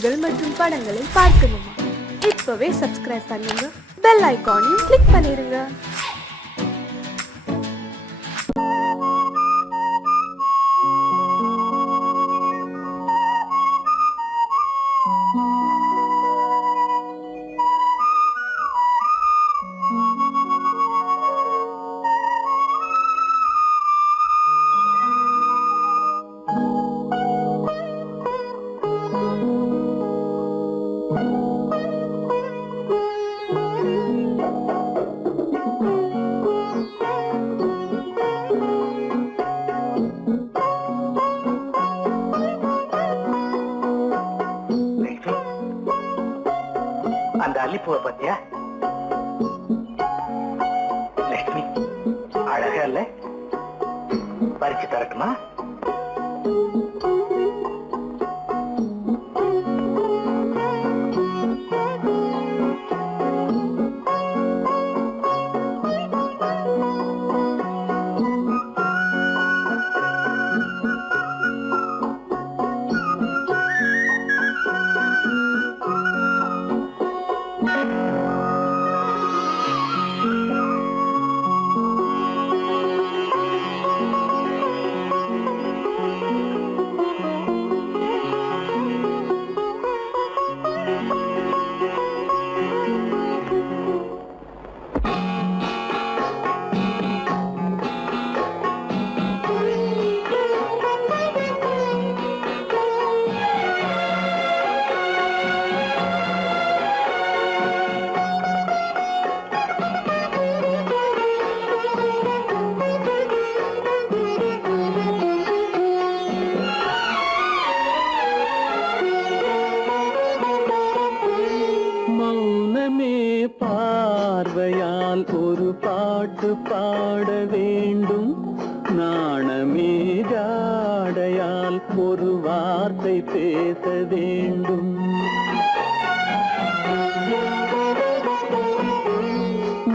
பாடல்கள் மற்றும் படங்களை பார்க்கணுமா? இப்பவே சப்ஸ்கிரைப் பண்ணுங்க, பெல் ஐகானையும் கிளிக் பண்ணிருங்க. அந்த அல்லிப்பூவை பத்தியா லட்சுமி? அழகா இல்ல? பறிச்சு தரட்டுமா? பார்வையால் ஒரு பாட்டு பாட வேண்டும், நாணமே ஜாடையால் ஒரு வார்த்தை பேச வேண்டும்.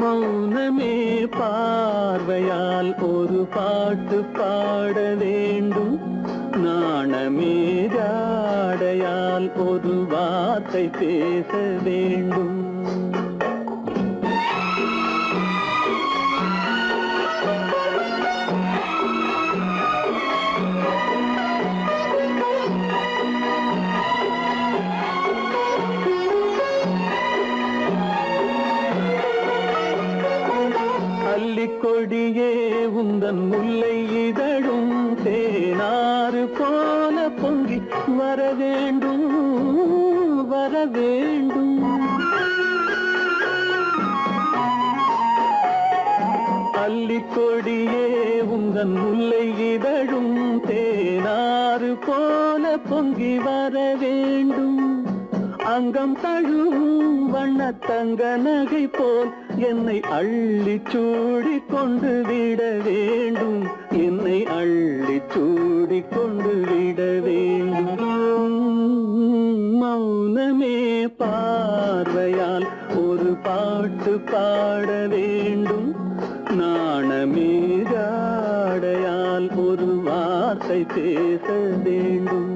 மௌனமே பார்வையால் ஒரு பாட்டு பாட வேண்டும், நாணமே ஜாடையால் ஒரு வார்த்தை பேச வேண்டும். கொடியே உந்தன் முல்லை இதழும் தேனாறு போல பொங்கி வர வேண்டும், வர வேண்டும். அல்லிக்கொடியே உந்தன் முல்லை இதழும் தேனாறு போல பொங்கி வர வேண்டும். அங்கம் தழுவும் வண்ணத்தங்க நகை போல் என்னை அள்ளி சூடி கொண்டு விட வேண்டும், என்னை அள்ளி சூடி கொண்டு விட வேண்டும். மௌனமே பார்வையால் ஒரு பாட்டு பாட வேண்டும், நாணமே ஜாடையால் ஒரு வார்த்தை பேச வேண்டும்.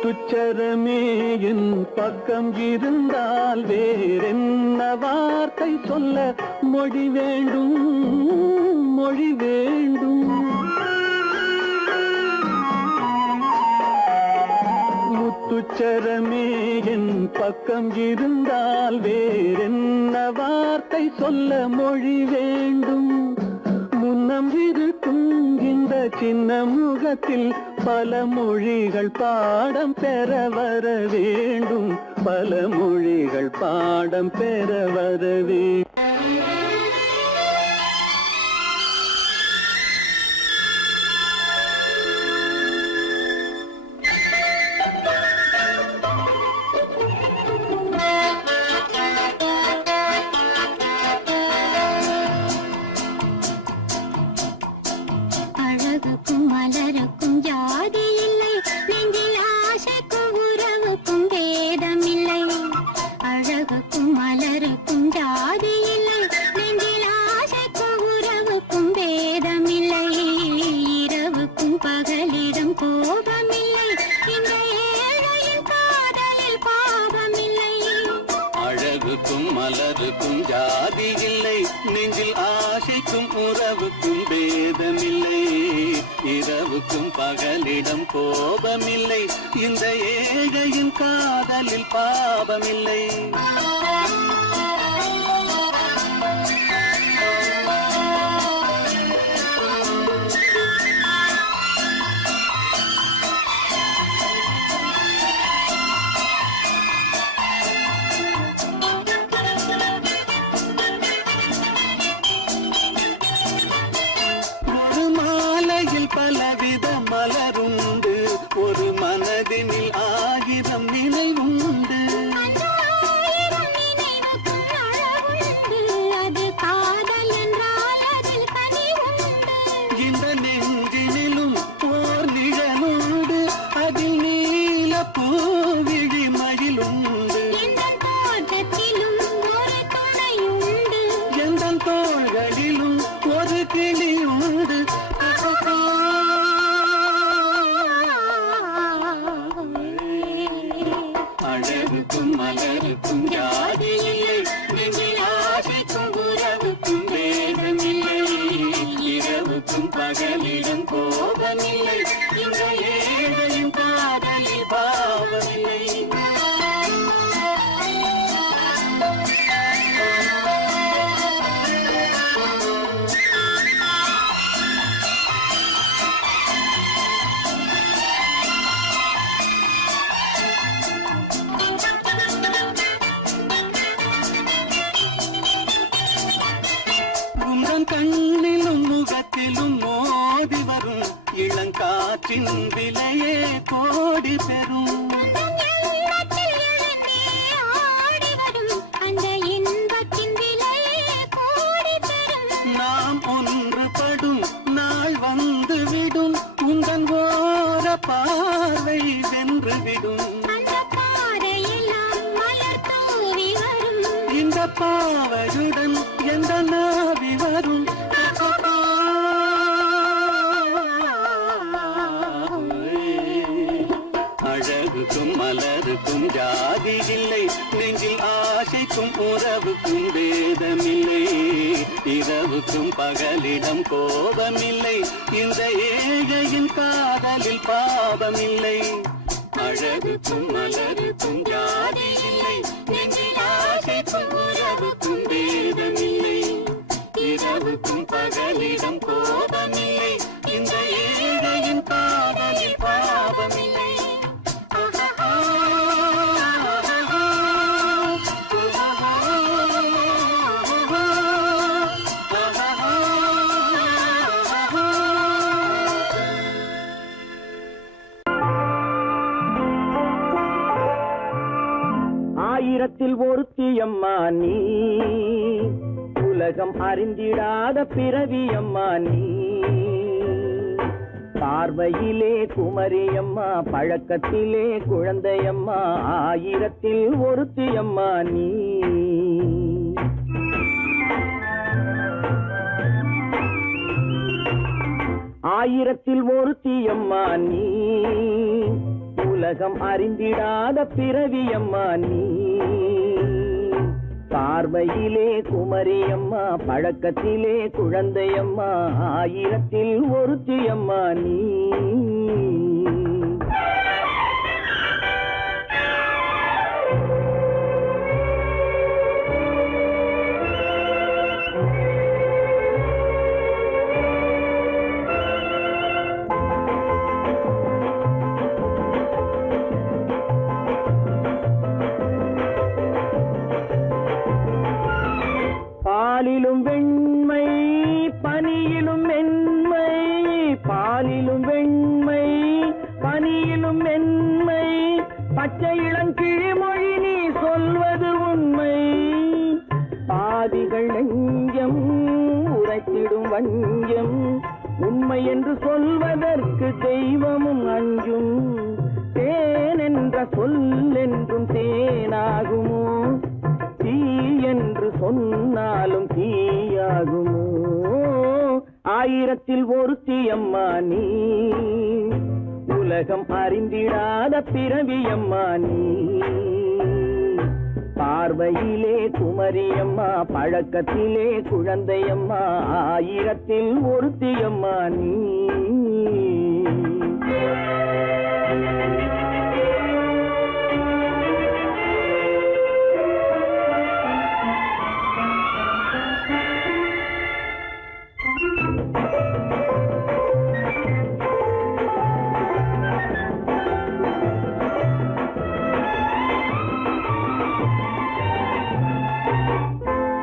முத்துச்சரமே என் பக்கம் இருந்தால் வேறென்ன வார்த்தை சொல்ல மொழி வேண்டும், மொழி வேண்டும். முத்துச்சரமே என் பக்கம் இருந்தால் வேறென்ன வார்த்தை சொல்ல மொழி வேண்டும். முன்னம் இருக்கும் இந்த சின்ன முகத்தில் பல மொழிகள் பாடம் பெற வர வேண்டும், பல மொழிகள் பாடம் பெற வர வேண்டும். அழகுக்கும் மலருக்கும் ஜாதி இல்லை. பகலிடம் கோபமில்லை, இந்த ஏழையின் காதலில் பாவமில்லை. அழகுக்கும் மலருக்கும் ஜாதி இல்லை, நெஞ்சில் ஆசைக்கும் உறவுக்கும் பேதமில்லை. இரவுக்கும் பகலிடம் கோபமில்லை, இந்த ஏழையின் காதலில் பாவமில்லை. பலவித மலருண்டு, ஒரு மனதினில் 1000 நினைவுண்டு. அது காதல் என்றால் அதில் கனிவுண்டு. இந்த நெஞ்சினிலும் ஓர் நிழலுண்டு, அதில் நீல பூவிழி மயிலுண்டு. எந்தன் தோட்டத்திலும் ஒரு துணையுண்டு, எந்தன் தோள்களிலும் ஒரு கிளியுண்டு. அழகுக்கும் மலருக்கும் ஜாதி இல்லை, நெஞ்சில் ஆசைக்கும் உறவுக்கும் வேதமில்லை. இரவுக்கும் பகலிடம் கோபமில்லை, இந்த ஏழையின் காதலில் பாவமில்லை. கண்ணிலும் முகத்திலும் மோதி வரும் இளங்காற்றின் விலையே கோடி பெறும். அந்த இன்பத்தின் விலையே கோடி பெறும். நாம் ஒன்றுபடும் நாள் வந்து விடும், உந்தன் ஓர பார்வை வென்றுவிடும். அந்த பாறையெல்லாம் மலர் தூவி வரும், இந்த பாவையுடன் எந்த நாவி வரும். அழகுக்கும் மலருக்கும் ஜாதி இல்லை, நெஞ்சில் ஆசைக்கும் உறவுக்கும் வேதமில்லை. இரவுக்கும் பகலிடம் கோபமில்லை, இந்த ஏழையின் காதலில் பாவமில்லை. அழகுக்கும் மலருக்கும் ஜாதி இல்லை, நெஞ்சில் ஆசைக்கும் உறவுக்கும் வேதமில்லை. இரவுக்கும் பகலிடம் கோபமில்லை, இந்த ஏழையின் காதலில் பாவமில்லை. ஆயிரத்தில் ஒருத்தியம்மா நீ, உலகம் அறிந்திடாத பிறவியம்மா நீ. பார்வையிலே குமரியம்மா, பழக்கத்திலே குழந்தையம்மா, ஆயிரத்தில் ஒருத்தியம்மா நீ. ஆயிரத்தில் ஒருத்தியம்மா நீ, உலகம் அறிந்திடாத பிறவியம்மா நீ. பார்வையிலே குமரியம்மா, பழக்கத்திலே குழந்தையம்மா, ஆயிரத்தில் ஒருத்தியம்மா நீ. பாலிலும் வெண்மை பனியிலும் மென்மை, பாலிலும் வெண்மை பனியிலும் மென்மை, பச்சை இளங்கிழிமொழி நீ சொல்வது உண்மை. பாதிகள் நெஞ்சம் உரைத்திடும் வஞ்சம், உண்மை என்று சொல்வதற்கு தெய்வமும் அஞ்சும். தேன் என்ற சொல் என்றும் தேனாகுமோ, தீ என்று சொன்னாலும் தீயாகுமோ. ஆயிரத்தில் ஒருத்தியம்மா நீ. உலகம் அறிந்திடாத பிறவியம்மா நீ. பார்வையிலே குமரியம்மா, பழக்கத்திலே குழந்தையம்மா, ஆயிரத்தில் ஒருத்தியம்மா நீ.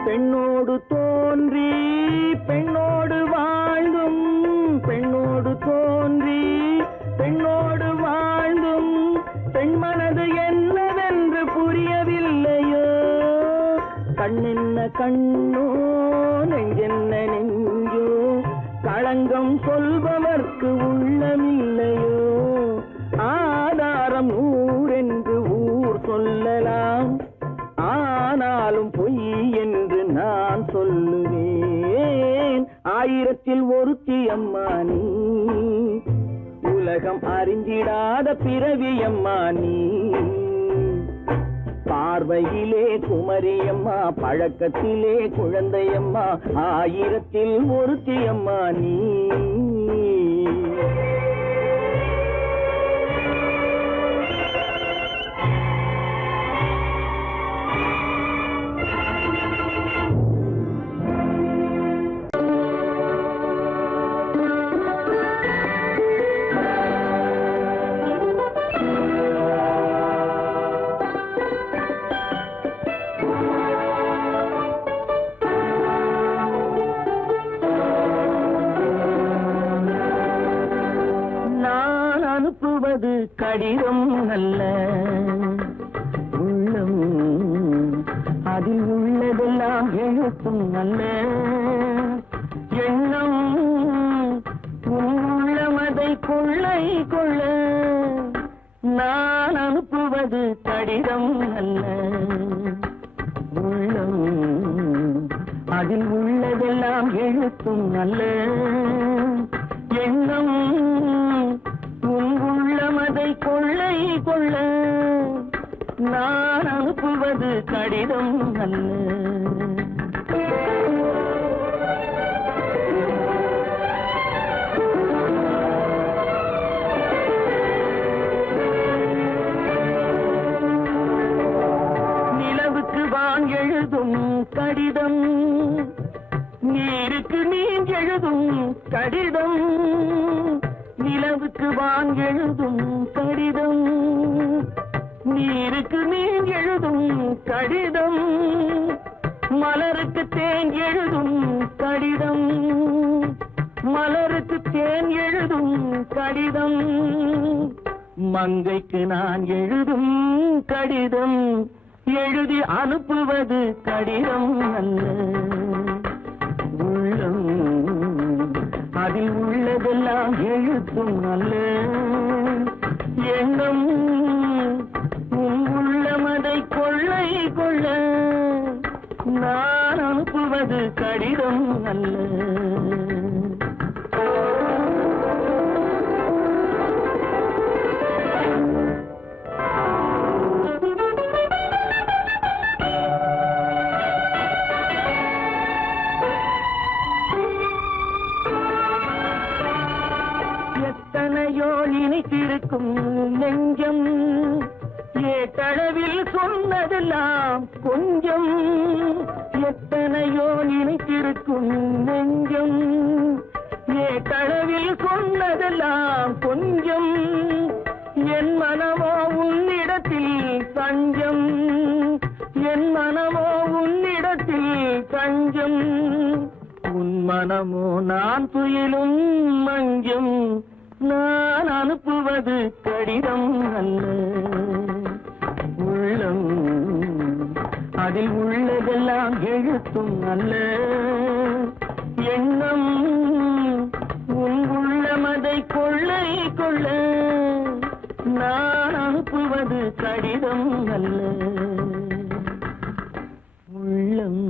பெண்ணோடு தோன்றி பெண்ணோடு வாழ்ந்தும், பெண்ணோடு தோன்றி பெண்ணோடு வாழ்ந்தும், பெண் மனது என்னவென்று புரியவில்லையோ. கண்ணென்ன கண்ணோ, நெஞ்சென்ன நெஞ்சோ, களங்கம் சொல்பவர்க்கு உள்ளமில்லையோ. ஆதாரம் ஊரென்று ஊர் சொல்லலாம், ஆனாலும் பொய் என்று நான் சொல்லுவேன். ஆயிரத்தில் ஒருத்தி அம்மா நீ, உலகம் அறிந்திடாத பிறவியம்மா நீ. பார்வையிலே குமரியம்மா, பழக்கத்திலே குழந்தையம்மா, ஆயிரத்தில் ஒருத்தி அம்மா நீ. அனுப்புவது கடிதம் அல்ல, உள்ளம் அதில் உள்ளதெல்லாம் எழுத்தும் அல்ல. எண்ணம் உள்ளமதை கொள்ளை கொள்ள. நான் அனுப்புவது கடிதம் அல்ல, உள்ளம் அதில் உள்ளதெல்லாம் எழுத்தும் அல்ல. எண்ணம் உள்ளமதை கொள்ளை கொள்ள. நான் அனுப்புவது கடிதம் அல்ல. நிலவுக்கு வான் எழுதும் கடிதம், நீருக்கு நீர் எழுதும் கடிதம். நிலவுக்கு வான் எழுதும் கடிதம், நீருக்கு நீர் எழுதும் கடிதம். மலருக்கு தேன் எழுதும் கடிதம், மலருக்கு தேன் எழுதும் கடிதம். மங்கைக்கு நான் எழுதும் கடிதம், எழுதி அனுப்புவது கடிதம் அல்ல. உள்ளம் அதில் உள்ளதெல்லாம் எழுத்தும் அல்ல. எண்ணம் உள்ளமதை கொள்ளை கொள்ள. நான் அனுப்புவது கடிதம் அல்ல. எத்தனையோ நினைத்திருக்கும் நெஞ்சம், ஏட்டளவில் சொன்னதெல்லாம் கொஞ்சம். எத்தனையோ நினைத்திருக்கும் நெஞ்சம், ஏட்டளவில் சொன்னதெல்லாம் கொஞ்சம். என் மனமோ உன்னிடத்தில் தஞ்சம், என் மனமோ உன்னிடத்தில் தஞ்சம். உன் மனமோ நான் துயிலும் மஞ்சம். நான் அனுப்புவது கடிதம் அல்ல. உள்ளம் அதில் உள்ளதெல்லாம் எழுத்தும் அல்ல. எண்ணம் உன் உள்ளமதை கொள்ளை கொள்ள. நான் அனுப்புவது கடிதம் அல்ல. உள்ளம்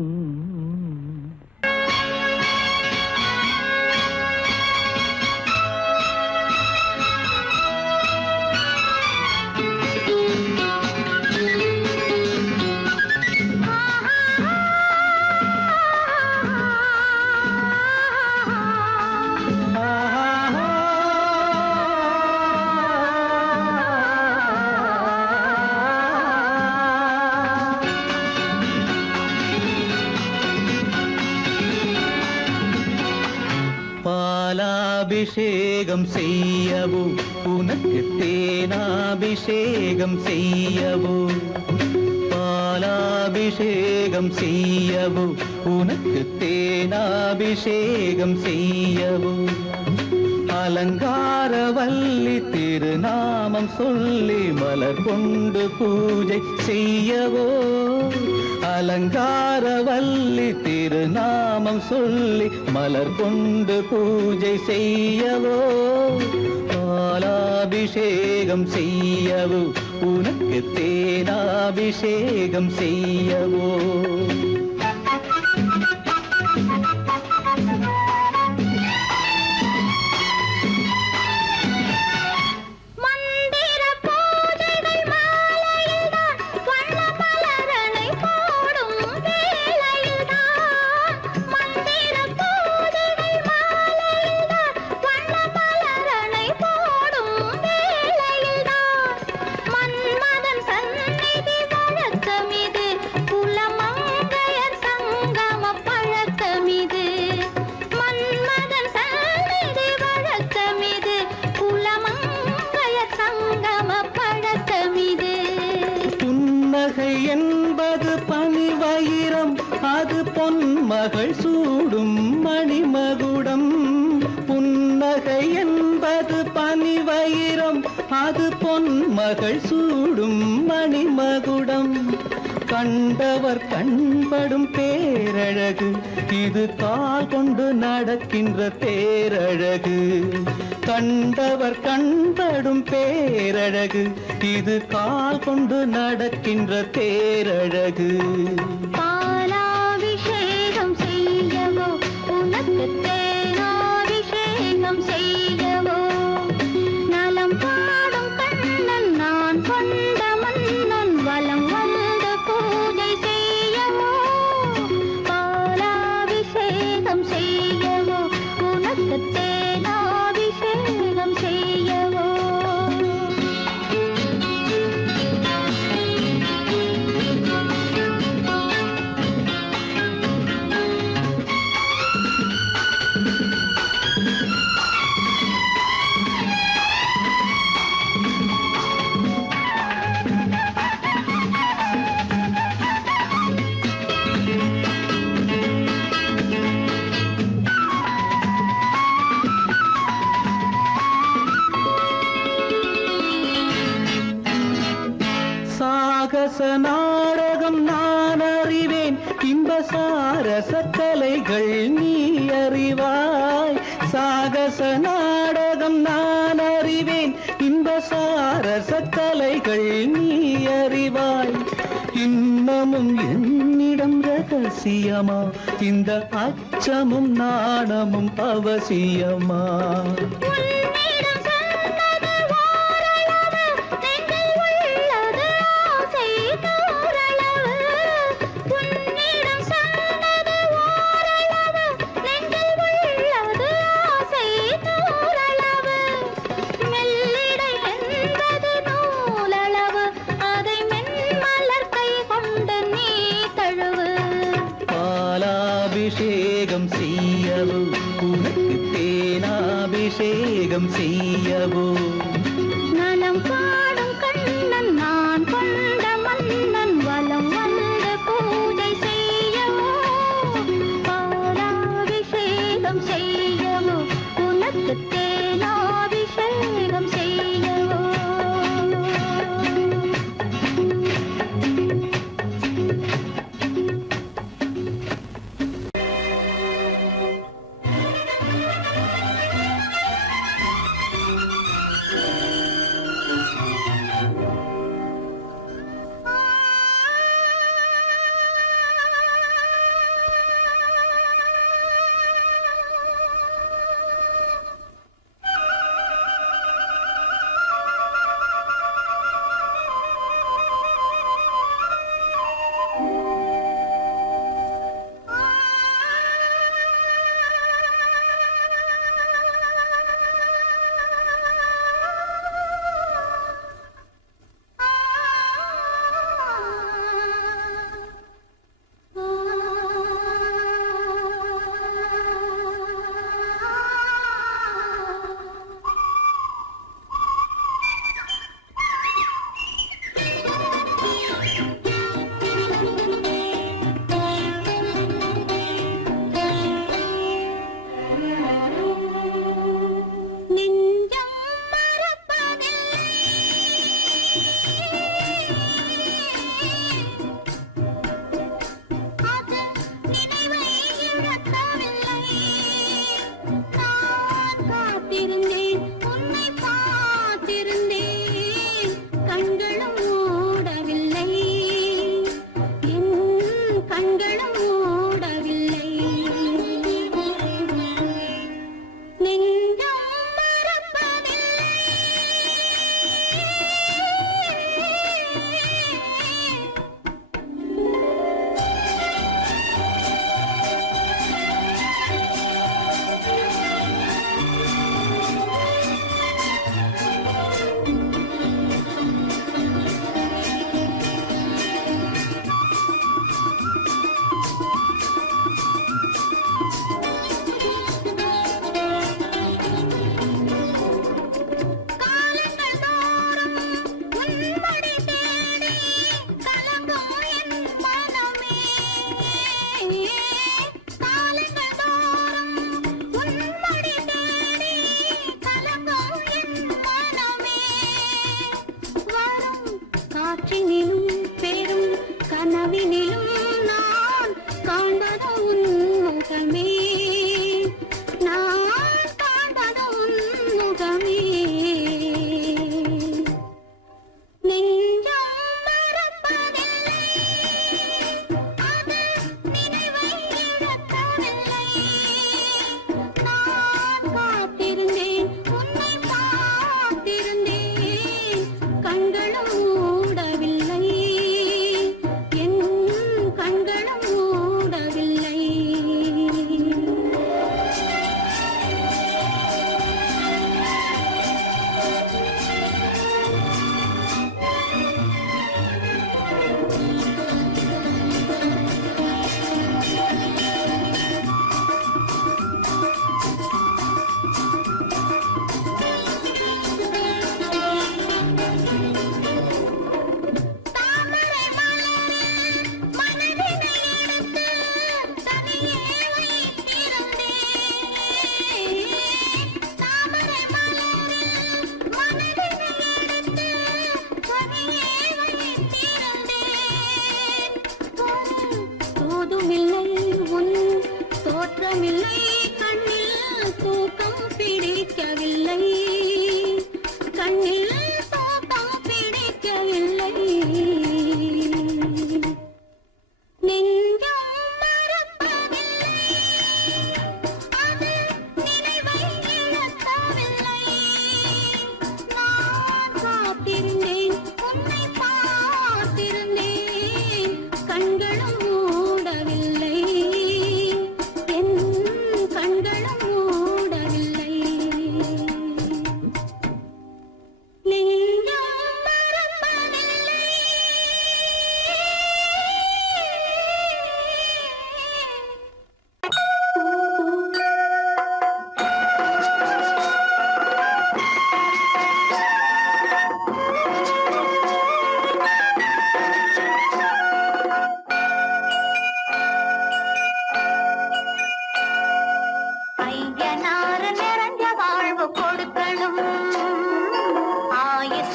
பாலாபிஷேகம் செய்யவோ உனக்கு தேனாபிஷேகம் செய்யவோ பாலாபிஷேகம் செய்யவோ உனக்கு தேனாபிஷேகம் செய்யவோ அலங்காரவல்லி திருநாமம் சொல்லி மலர் கொண்டு பூஜை செய்யவோ அலங்காரவல்லி திருநாமம் சொல்லி மலர் கொண்டு பூஜை செய்யவோ பாலாபிஷேகம் செய்யவோ உனக்கு தேனாபிஷேகம் செய்யவோ என்பது பனிவயிரம் அது பொன்மகள் சூடும் மணிமகுடம் புன்னகை என்பது பனிவயிரம் அது பொன்மகள் சூடும் மணிமகுடம் கண்டவர் கண்படும் பேரழகு இது கால் கொண்டு நடக்கின்ற தேரழகு கண்டவர் கண்படும் பேரழகு இது கால் கொண்டு நடக்கின்ற தேரழகு பாலாபிஷேகம் செய்யவோ உனக்கு தேனாபிஷேகம் செய்யவோ நலம் பாடும் கண்ணன் நான் கொண்ட மன்னன் வலம் வந்து பூஜை செய்யவோ பாலாபிஷேகம் செய்யவோ உனக்கு தேனாபிஷேகம் செய்யவோ சாகச நாடகம் நான் அறிவேன் இன்ப சாரச கலைகள் நீ அறிவாய் சாகச நாடகம் நான் அறிவேன் இன்ப சாரச கலைகள் நீ அறிவாய் இன்னமும் என்னிடம் ரகசியமா இந்த அச்சமும் நாணமும் அவசியமா பாலாபிஷேகம் செய்யவோ உனக்கு தேனாபிஷேகம்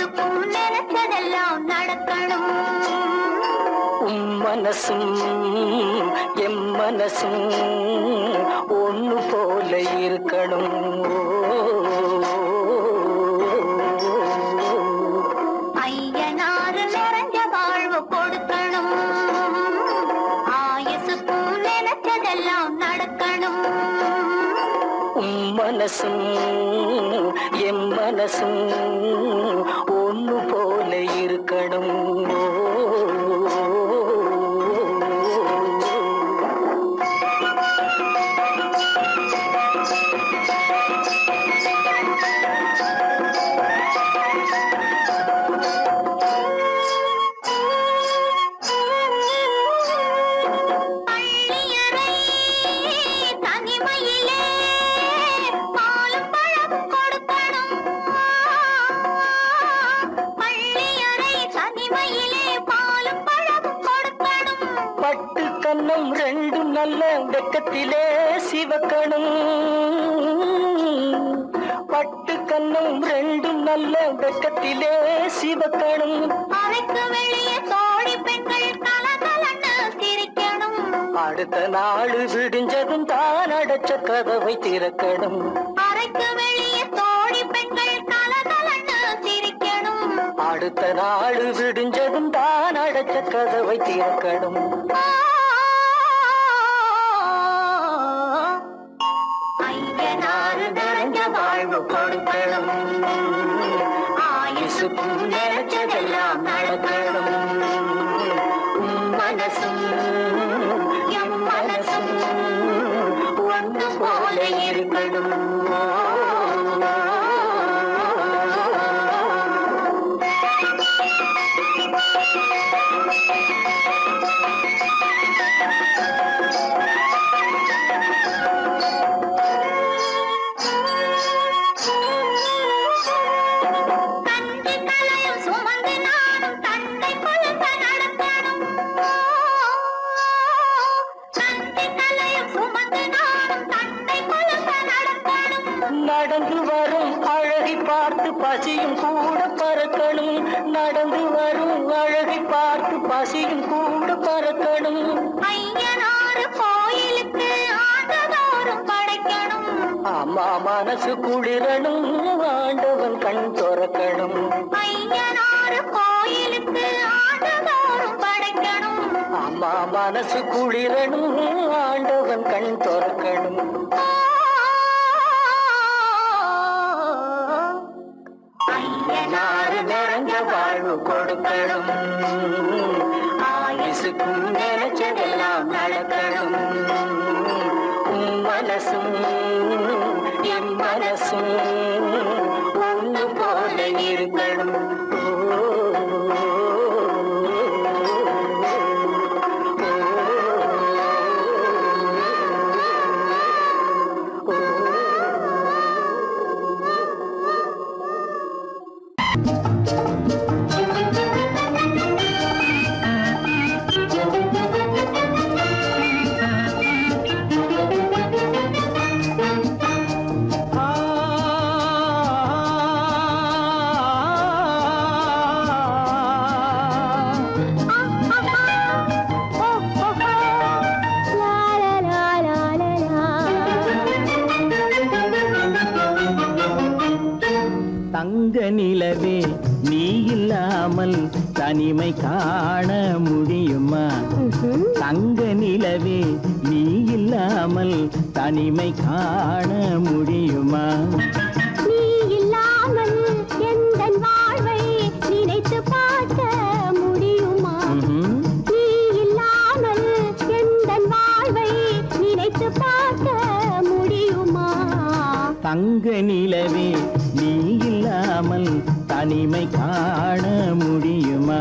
ஆயுசுக்கும் நினைச்சதெல்லாம் நடக்கணும். மனசும் எம் மனசும் ஒண்ணு போல இருக்கணும். ஐயனாறு நிறைஞ்ச வாழ்வு கொடுக்கணும். ஆயுசுக்கும் நினைச்சதெல்லாம் நடக்கணும். மனசும் எம் மனசும் ஒண்ணு போல இருக்கணும். கண்ணம் ரெண்டும் நல்ல வெக்கத்திலே சிவக்கணும். பட்டு கண்ணம் ரெண்டும் நல்ல வெக்கத்திலே சிவக்கணும். அறைக்கு வெளியே தோழி பெண்கள் கலகலன்னு சிரிக்கணும். அடுத்த நாள் விடிஞ்சதும் தான் அடைச்ச கதவை திறக்கணும். அறைக்கு வெளியே தோழி பெண்கள் கலகலன்னு சிரிக்கணும். அடுத்த நாள் விடிஞ்சதும் தான் அடைச்ச கதவை திறக்கணும். ஐயனாறு நிறைஞ்ச வாழ்வு கொடுக்கணும். ஆயுசுக்கும் நினைச்சதெல்லாம் நடக்கணும். மனசும் எம் மனசும் ஒன்று போல இருக்கணும். நடந்து வரும் அழகை பார்த்து பசியும் கூட பறக்கணும். நடந்து வரும் அழகை பார்த்து பசியும் கூட பறக்கணும். ஐயனாறு கோயிலுக்கு ஆண்டதோறும் படைக்கணும். அம்மா மனசு குளிரணும். ஆண்டவன் கண் துறக்கணும். ஐயனாறு கோயிலுக்கு ஆண்டதோறும் படைக்கணும். அம்மா மனசு குளிரணும். ஆண்டவன் கண் துறக்கணும். ஐயனாறு நிறைஞ்ச வாழ்வு கொடுக்கணும். ஆயுசுக்கும் நினைச்சதெல்லாம் நடக்கணும். மனசும் எம் மனசும் ஒண்ணு போல இருக்கணும். தங்க நிலவே நீ இல்லாமல் தனிமை காண முடியுமா? தங்க நிலவே நீ இல்லாமல் தனிமை காண முடியுமா? நீ இல்லாமல் எந்தன் வாழ்வை நினைத்து பார்க்க முடியுமா? நீ இல்லாமல் எந்தன் வாழ்வை நினைத்து பார்க்க முடியுமா? தங்க நிலவே நீ இல்லாமல் தனிமை காண முடியுமா?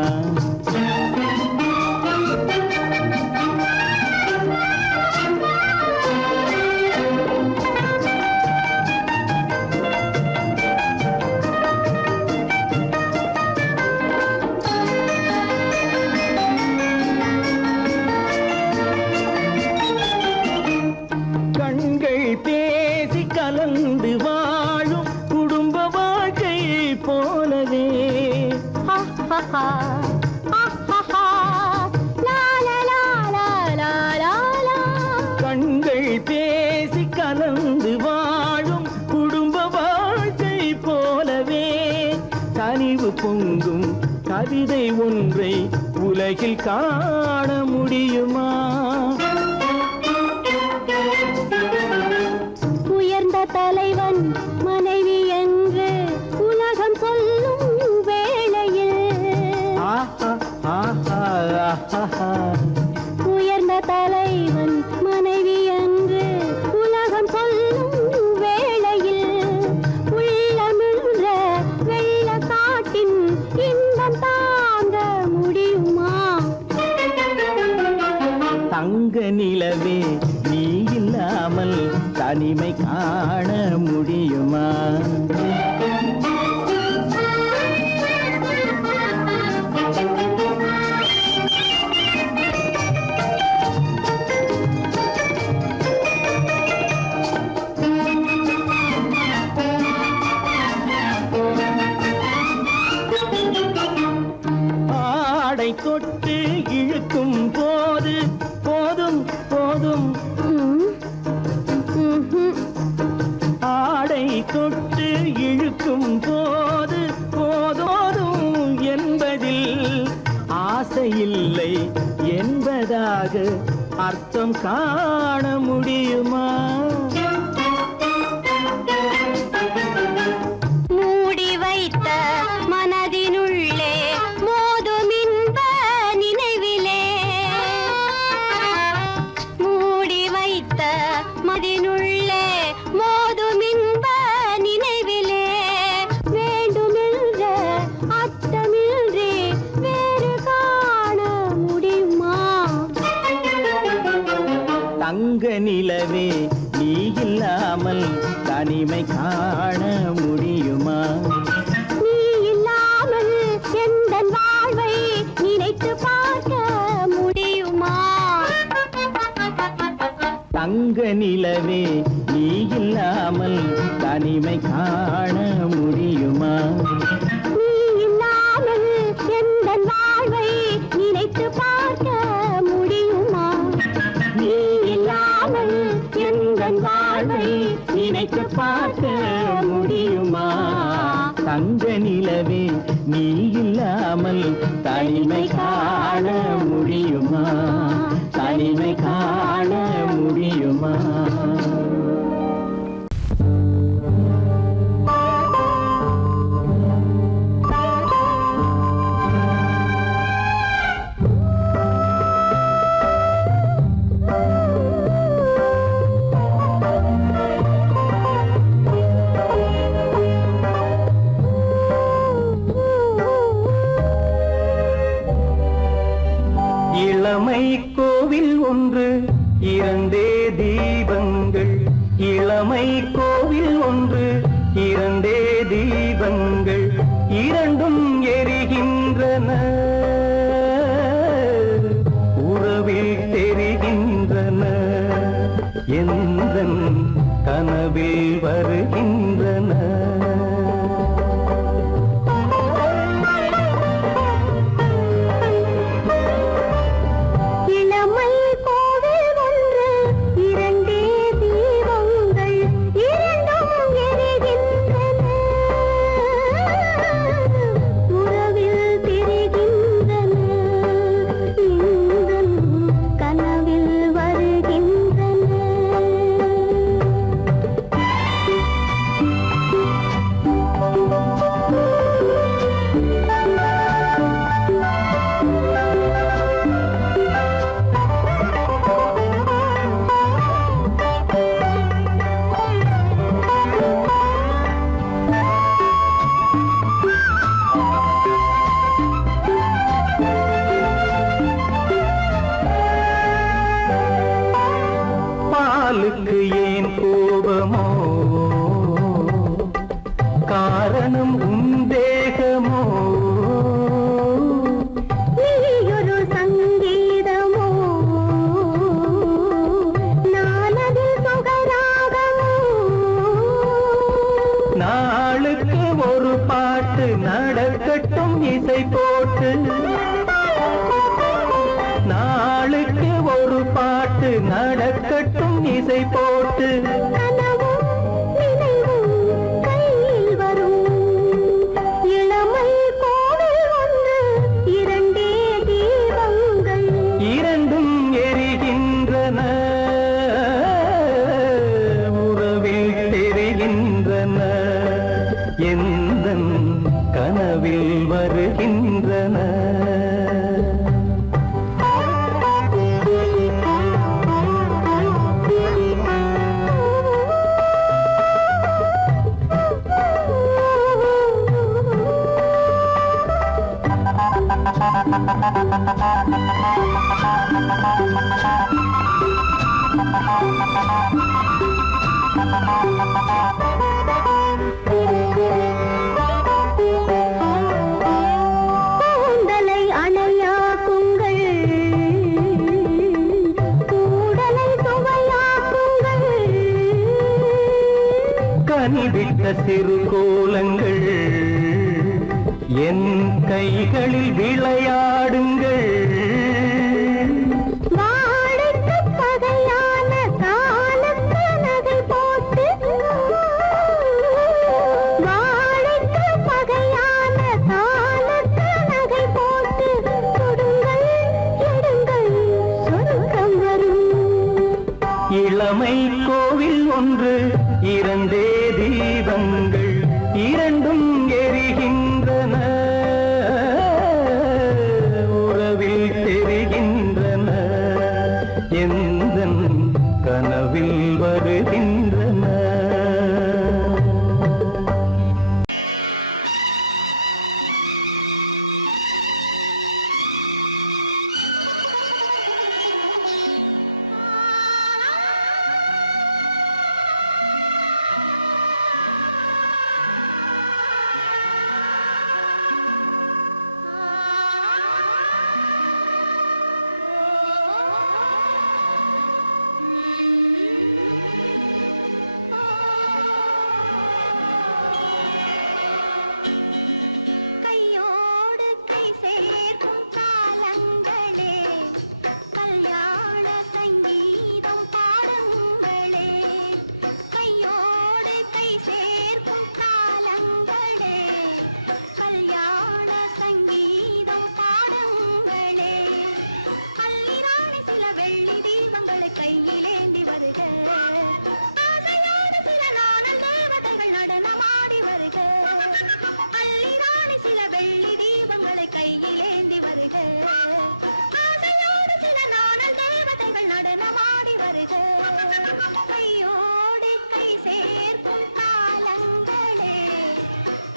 கண்கள் பேசி கலந்து வாழும் குடும்ப வாழ்க்கை போலவே ஆஹா ஆஹா லா லா லா லா லா லா லா. கண்கள் பேசி கலந்து வாழும் குடும்ப வாழ்க்கை போலவே கனிவு பொங்கும் கவிதை ஒன்றை உலகில் காண முடியுமா? உயர்ந்த தலைவன் மனைவி என்று உலகம் சொல்லும் வேளையில் ஆஹா ஆஹா ஆஹா. உயர்ந்த தலைவன் மனைவி என்று உலகம் சொல்லும் வேளையில் உள்ளமிழ்ற வெள்ளக்காட்டின் இன்பம் தாங்க முடியுமா? தங்க நிலவே நீ இல்லாமல் தனிமை காண முடியுமா? ஆடை தொட்டு இழுக்கும் போது போதும் போதும். ஆடை தொட்டு இழுக்கும் போது போதும் என்பதில் ஆசையில்லை என்பதாக அர்த்தம் காண முடியுமா? மூடி வைத்த மனதினுள்ளே மோதும் இன்ப நினைவிலே மூடி வைத்த மதினுள்ளே மோதும் இன்ப நினைவிலே வேண்டுமென்ற அர்த்தமின்றி வேறு காண முடியுமா? தங்க நிலவே நீ இல்லாமல் தனிமை காண முடியுமா? நீ இல்லாமல் எந்தன் வாழ்வை நினைத்து பார்க்க முடியுமா? தங்க நிலவே நீ இல்லாமல் தனிமை காண முடியுமா? நீ இல்லாமல் எந்தன் வாழ்வை நினைத்து பார்க்க முடியுமா? நீ இல்லாமல் எந்தன் வாழ்வை நினைத்து பார்க்க முடியுமா? தங்க நிலவே நீ இல்லாமல் தனிமை காண முடியுமா? தனிமை காண முடியுமா? இளமை கோவில் ஒன்று இரண்டே தீபங்கள். இளமை கோவில் ஒன்று இரண்டே தீபங்கள் இரண்டும் எரிகின்றன உறவில் தெரிகின்றன எந்தன் கனவில் வருகின்றன. இளமை கோவில் ஒன்று இரண்டே தீபங்கள் இரண்டும் எரிகின்றன உறவில் தெரிகின்றன எந்தன் கனவில் வருகின்றன. பாலுக்கு ஏன் கோபமோ காரணம் உன் தேகமோ நீயொரு சங்கீதமோ நானதில் சுகராகமோ நாளுக்கு ஒரு பாட்டு நடக்கட்டும் இசை போட்டு போட்டு நாளுக்கு ஒரு பாட்டு நடக்கட்டும் இசை போட்டு கனவும் நினைவும் கையில் வரும் இளமை கோவில் ஒன்று இரண்டே தீபங்கள் இரண்டும் எரிகின்றன உறவில் தெரிகின்றன எந்தன் கனவில் வருகின்றன கூந்தலை அணையாக்குங்கள் கூடலை சுவையாக்குங்கள் கனிவிட்ட சிறு கோலங்கள் என் கைகளில் விளையாடுங்கள் வாழைக்கு பகையான காலத்து நகை போட்டு வாழைக்கு பகையான காலத்து நகை போட்டு கொடுங்கள் எடுங்கள் சொர்க்கம் வரும் இளமை கோவில் ஒன்று இரண்டே தீபங்கள் இரண்டும் எரிகின்றன உறவில் தெரிகின்றன எந்தன் கனவில் வருகின்றன கையோடு கை சேர்க்கும் காலங்களே கல்யாண சங்கீதம் பாடுங்களே கையோடு கை சேர்க்கும் காலங்களே கல்யாண சங்கீதம் பாடுங்களே அள்ளிராணி சில வெள்ளி தீபங்களை கையிலேந்தி வருக ஆசையோடு சில நாணல் தேவதைகள் நடனமாடி வருக அள்ளிராணி சில வெள்ளி தீபங்களை கையிலேந்தி வருக ஆசையோடு சில நாணல் தேவதைகள் நடனமாடி வருக கையோடு கை சேர்க்கும் காலங்களே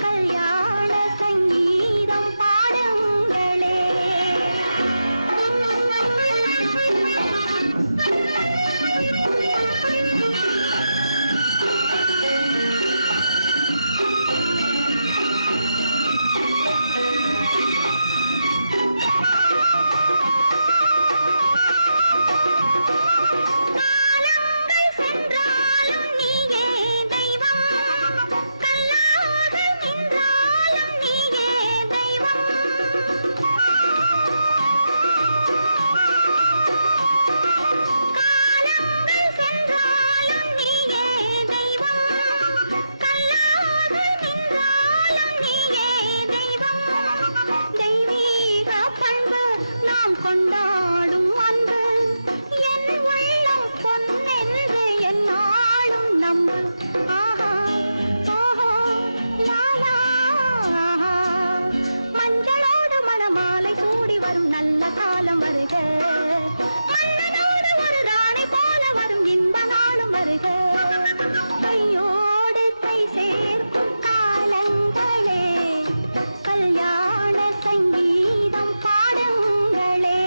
கல்யாண சங்கீதம் பாடுங்களே காலங்கள் சென்றாலும் நீயே தெய்வம் கல்லாக நின்றாலும் நீயே தெய்வம் காலங்கள் சென்றாலும் நீயே தெய்வம் கல்லாக நின்றாலும் நீயே தெய்வம் தெய்வீக பண்பு நாம் கொண்டாடும் அன்பு என் உள்ளம் பொன்னென்று என்னாலும் நம்பு ஆஹா ஓஹோ லாலா ஆஹா மஞ்சளோடு மணமாலை சூடி வரும் நல்ல காலம் வருக மன்னனோடு ஒரு ராணி போல வரும் இன்ப நாளும் வருக கையோடு கை சேர்க்கும் காலங்களே கல்யாண சங்கீதம் பாடுங்களே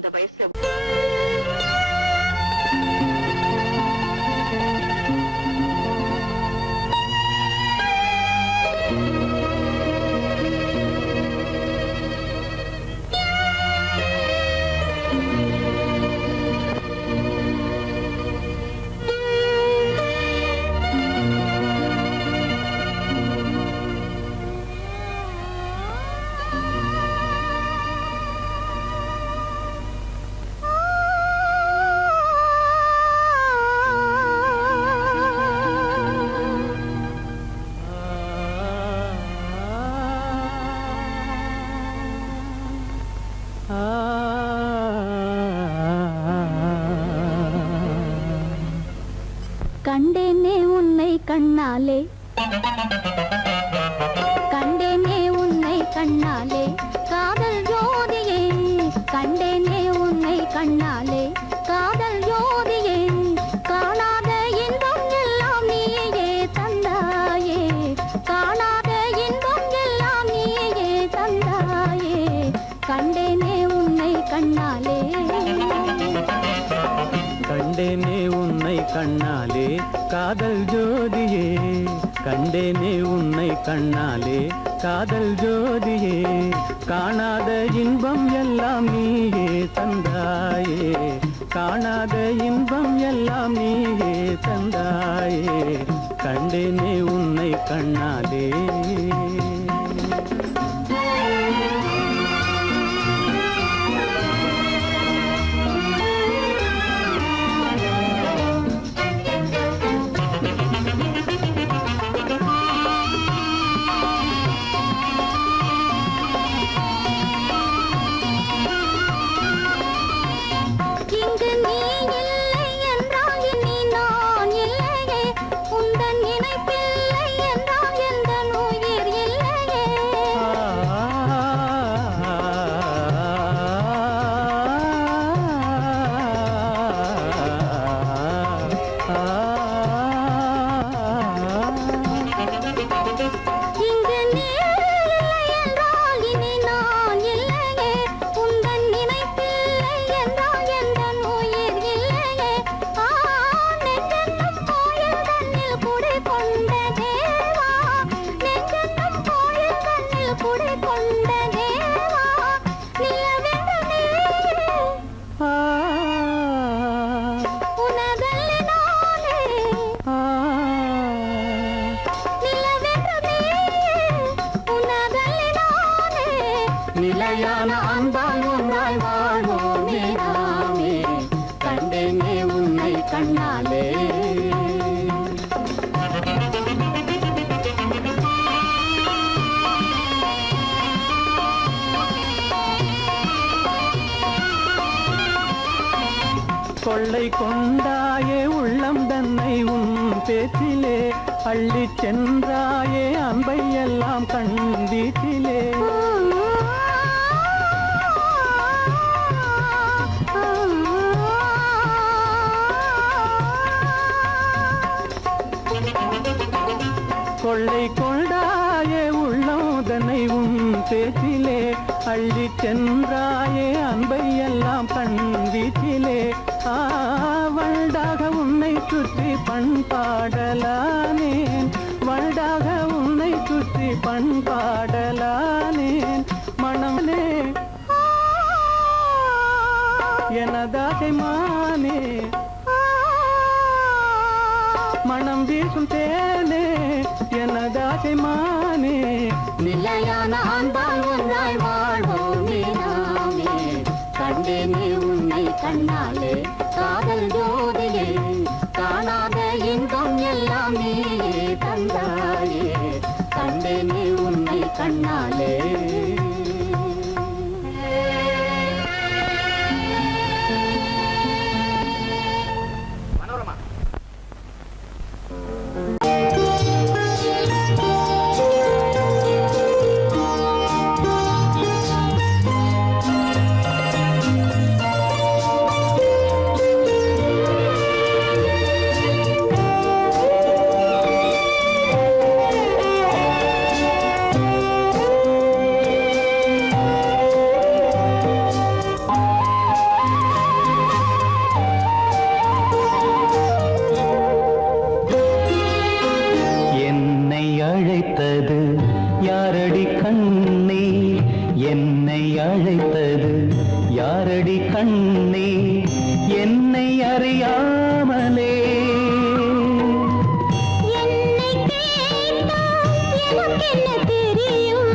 இந்த வயசுல கண்டேனே உன்னை கண்ணாலே கண்டேனே உன்னை கண்ணாலே காதல் ஜோதியே கண்டேனே உன்னை கண்ணாலே காதல் ஜோதியே காணாத இன்பம் எல்லாம் நீயே தந்தாயே காணாத இன்பம் எல்லாம் நீயே தந்தாயே கண்டேனே உன்னை கண்ணாலே கண்டேனே உன்னை கண்ணாலே காதல் ஜோதியே கண்டேனே உன்னை கண்ணாலே காதல் ஜோதியே காணாத இன்பம் எல்லாம் நீயே தந்தாயே காணாத இன்பம் எல்லாம் நீயே தந்தாயே கண்டேனே உன்னை கண்ணாலே நிலையான அன்பால் ஒன்றாய் வாழ்வோமே நாமே கண்டேனே உன்னை கண்ணாலே கொள்ளை கொண்டாயே உள்ளம் தன்னை உன் பேச்சிலே அள்ளி சென்றாயே அன்பை எல்லாம் கண் வீட்டிலே கொள்ளை கொண்டாயே உள்ளம் தன்னை உன் பேச்சிலே அள்ளி சென்றாயே அன்பை எல்லாம் கண் வீட்டிலே வண்டாக உன்னை சுற்றி பண்பாடலானேன் வண்டாக உன்னை சுற்றி பண்பாடலானேன் மனமே எனதாகை மானே மனம் வீசும் தேனே எனதாகை மானே நிலையான அன்பால் ஒன்றாய் வாழ்வோமே நாமே கண்டேனே உன்னை கண்ணாலே காதல் ஜோதியே காணாத இன்பம் எல்லாம் நீயே தந்தாயே கண்டேனே உன்னை கண்ணாலே யாரடி கண்ணே என்னை அறியாமலே என்னை கேட்டால் எனக்கென்ன தெரியும்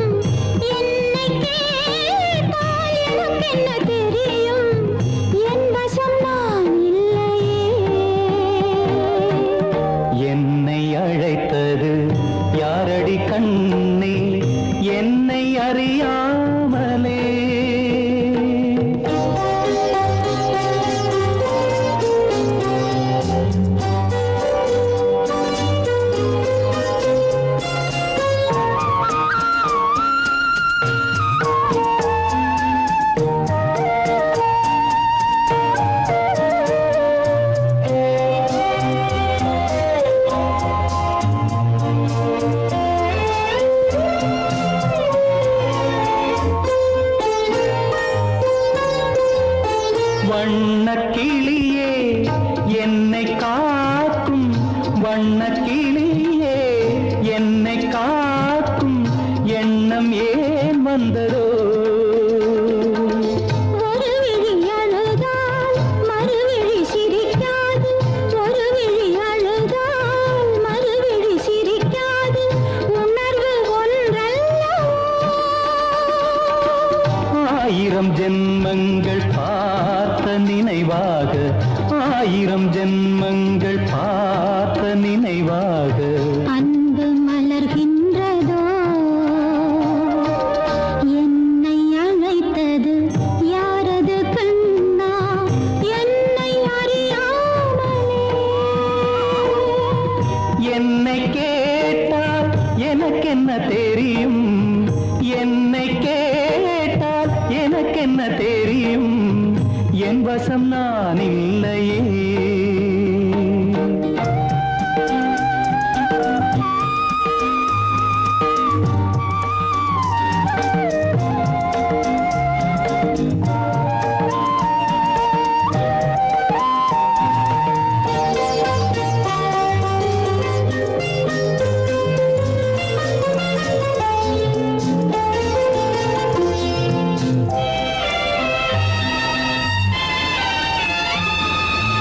என்னை கேட்டால் எனக்கென்ன தெரியும் என் வசம் நான் இல்லையே என்னை அழைத்தது யாரடி கண்ணே என்னை அறியாமலே வண்ணக்கிளியே என்னை காக்கும் வண்ணக்கிளியே என்னை காக்கும் எண்ணம் ஏன் வந்ததோ ஒரு விழி அழுதால் மறுவிழி சிரிக்காது ஒரு விழி அழுதால் மறுவிழி சிரிக்காது உணர்வு ஒன்றல்லவோ ஆயிரம் ஜென்மங்கள் பார்த்த நினைவாக ஆயிரம் ஜென்மங்கள் பார்த்த நினைவாக அன்பு மலர்கின்றதோ என்னை அழைத்தது யாரது கண்ணா என்னை அறியாமலே என்னை கேட்டால் எனக்கென்ன தெரியும் என்னை கேட்டால் எனக்கென்ன தெரியும் என் வசம் நான் இல்லையே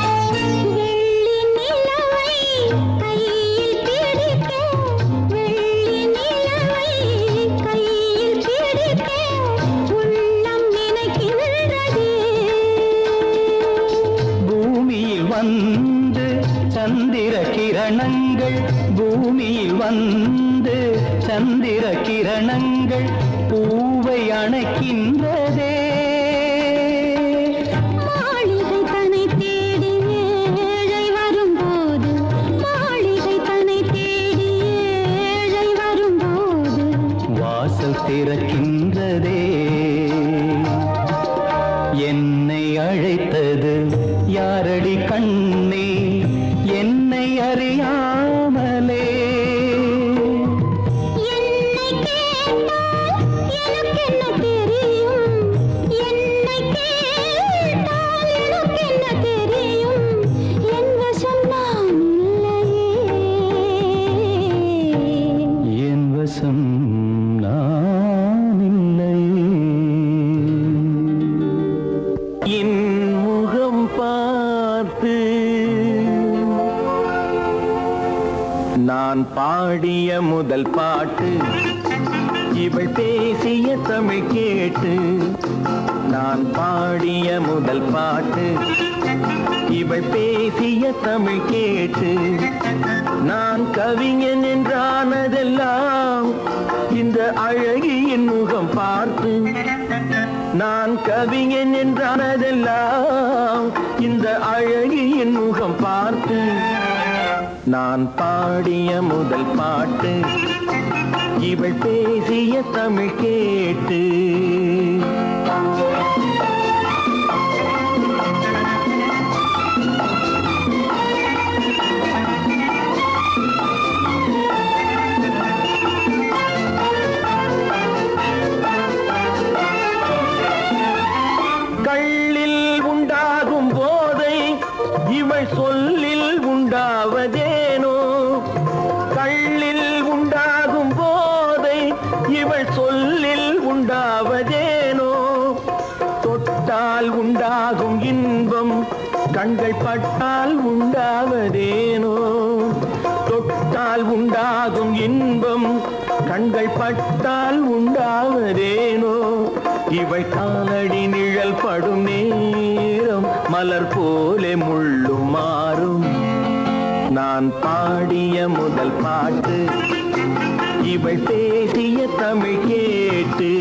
வெள்ளி நிலவை கையில் பிடிக்க வெள்ளி நிலவை கையில் பிடிக்க உள்ளம் நினைக்கின்றதே பூமியில் வந்து சந்திர கிரணங்கள் பூமியில் வந்து சந்திர கிரணங்கள் பூவை அணைக்கின்றதே மாளிகை தன்னை தேடி ஏழை வரும்போது மாளிகை தன்னை தேடி ஏழை வரும்போது வாசல் திறக்கின்றதே என்னை அழைத்தது யாரடி கண்ணே என்னை அறியாமலே என்னை கேட்டால் எனக்கென்ன தெரியும் என்னை கேட்டால் எனக்கென்ன தெரியும் என் வசம் நான் இல்லையே என் வசம் நான் இல்லையே என் முகம் பார்த்து நான் பாடிய முதல் பாட்டு இவள் பேசிய தமிழ் கேட்டு நான் பாடிய முதல் பாட்டு இவள் பேசிய தமிழ் கேட்டு நான் கவிஞன் என்றானதெல்லாம் இந்த அழகியின் முகம் பார்த்து நான் கவிஞன் என்றானதெல்லாம் இந்த அழகியின் முகம் பார்த்து நான் பாடிய முதல் பாட்டு இவள் பேசிய தமிழ் கேட்டு கள்ளில் உண்டாகும் போதை இவள் சொல்லில் உண்டாவதேனோ கள்ளில் உண்டாகும் போதை இவள் சொல்லில் உண்டாவதேனோ தொட்டால் உண்ட கண்கள் பட்டால் உண்டாவதேனோ தொட்டால் உண்டாகும் இன்பம் கண்கள் பட்டால் உண்டாவதேனோ இவை காலடி நிழல் படும் நேரம் மலர் போலே முள்ளும் மாறும் நான் பாடிய முதல் பாட்டு இவை பேசிய தமிழ் கேட்டு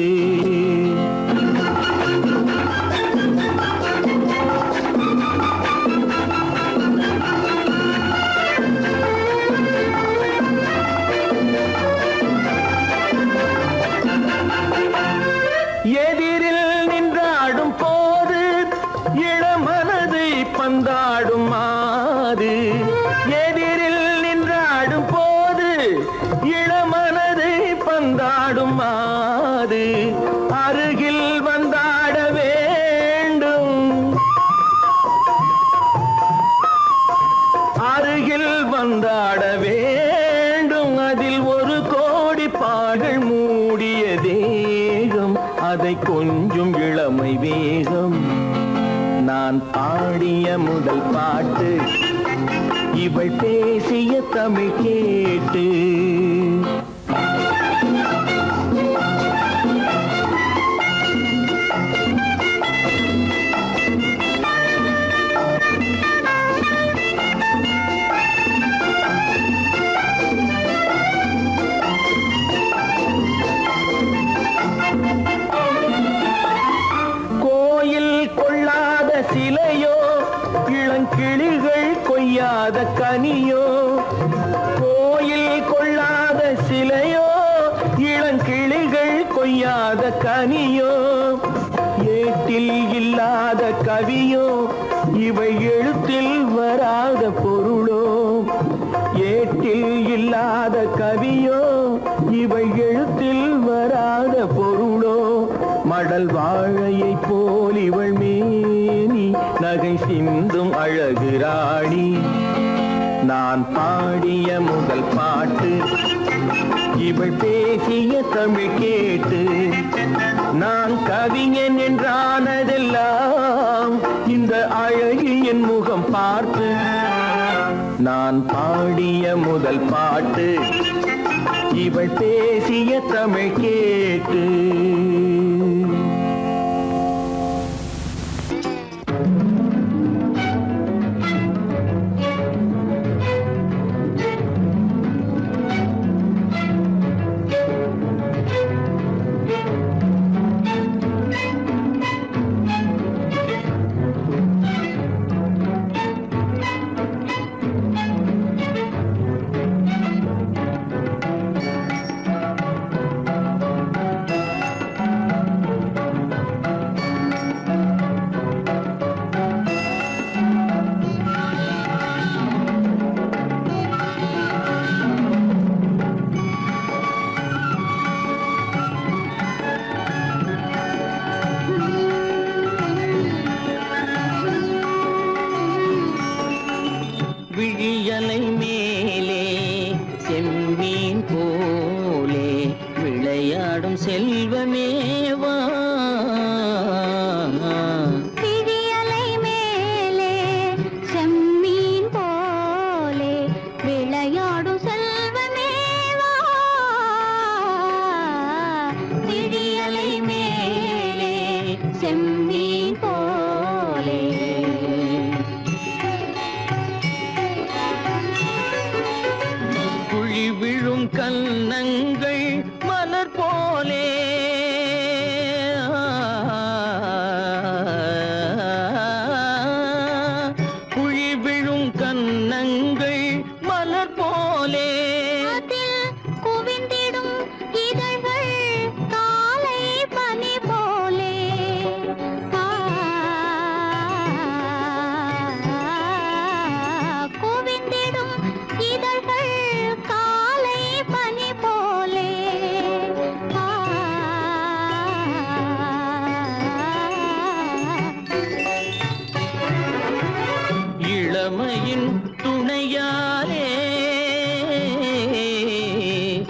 எதிரில் நின்றாடும் போது இளமனதை பந்தாடும் மாது எதிரில் நின்றாடும் போது இளமனதை பந்தாடும் மாது அருகில் வந்தாட வேண்டும் அருகில் வந்தாட வேண்டும் அதில் ஒரு கோடி பாடல் மூடிய தேகம் அதை கொஞ்சம் இளமை வேகம் நான் பாடிய முதல் பாட்டு இவள் பேசிய தமிழ் கேட்டு சிலையோ இளங்கிளிகள் கொய்யாத கனியோ கோயில் கொள்ளாத சிலையோ இளங்கிளிகள் கொய்யாத கனியோ ஏட்டில் இல்லாத கவியோ இவை எழுத்தில் வராத பொருளோ ஏட்டில் இல்லாத கவியோ இவை எழுத்தில் வராத பொருளோ மடல் வாழையை போல் இவள் மேனி நகை சிந்தும் அழகு ராணி நான் பாடிய முதல் பாட்டு இவள் பேசிய தமிழ் கேட்டு நான் கவிஞன் என்றானதெல்லாம் இந்த அழகியின் முகம் பார்த்து நான் பாடிய முதல் பாட்டு இவள் பேசிய தமிழ் கேட்டு விழியலை மேலே செம்மீன் போலே விளையாடும் செல்வமேவா விழியலை மேலே செம்மீன் போலே விளையாடும் செல்வமேவா விழியலை மேலே செம்மீன் போலே விழும் கன்னங்கள் மலர் போலே குழி விழும் கன்னங்கள் மலர் போலே அதில் குவிந்திடும் இதழ்கள் காலை பனி போலே குவிந்திடும் இதழ்கள் காலை பனி போலே இளமையின் துணையாலே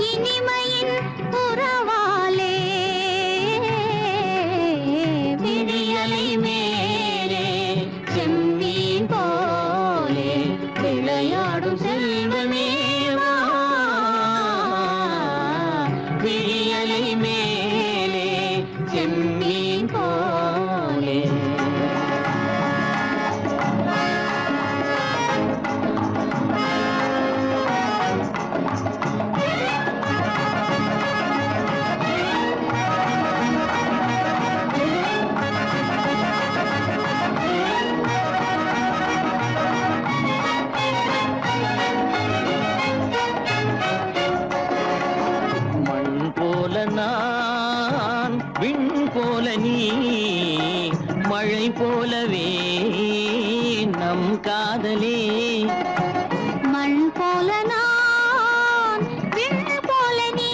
இனிமையின் உறவாலே விழியலை மேலே செம்மீன் போலே செம்மீன் போலே. நான் விண் போல நீ மழை போலவே நம் காதலே. மண் போல நான் விண் போல நீ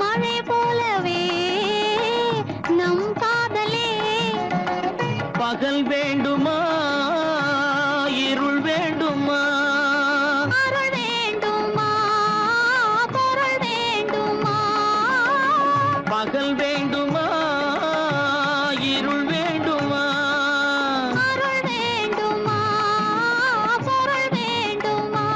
மழை போலவே நம் காதலே. பகல் வேண்டுமா இருள் வேண்டுமா, அருள் வேண்டுமா பொருள் வேண்டுமா, பகல் வேண்டுமா இருள் வேண்டுமா, அருள் வேண்டுமா பொருள் வேண்டுமா.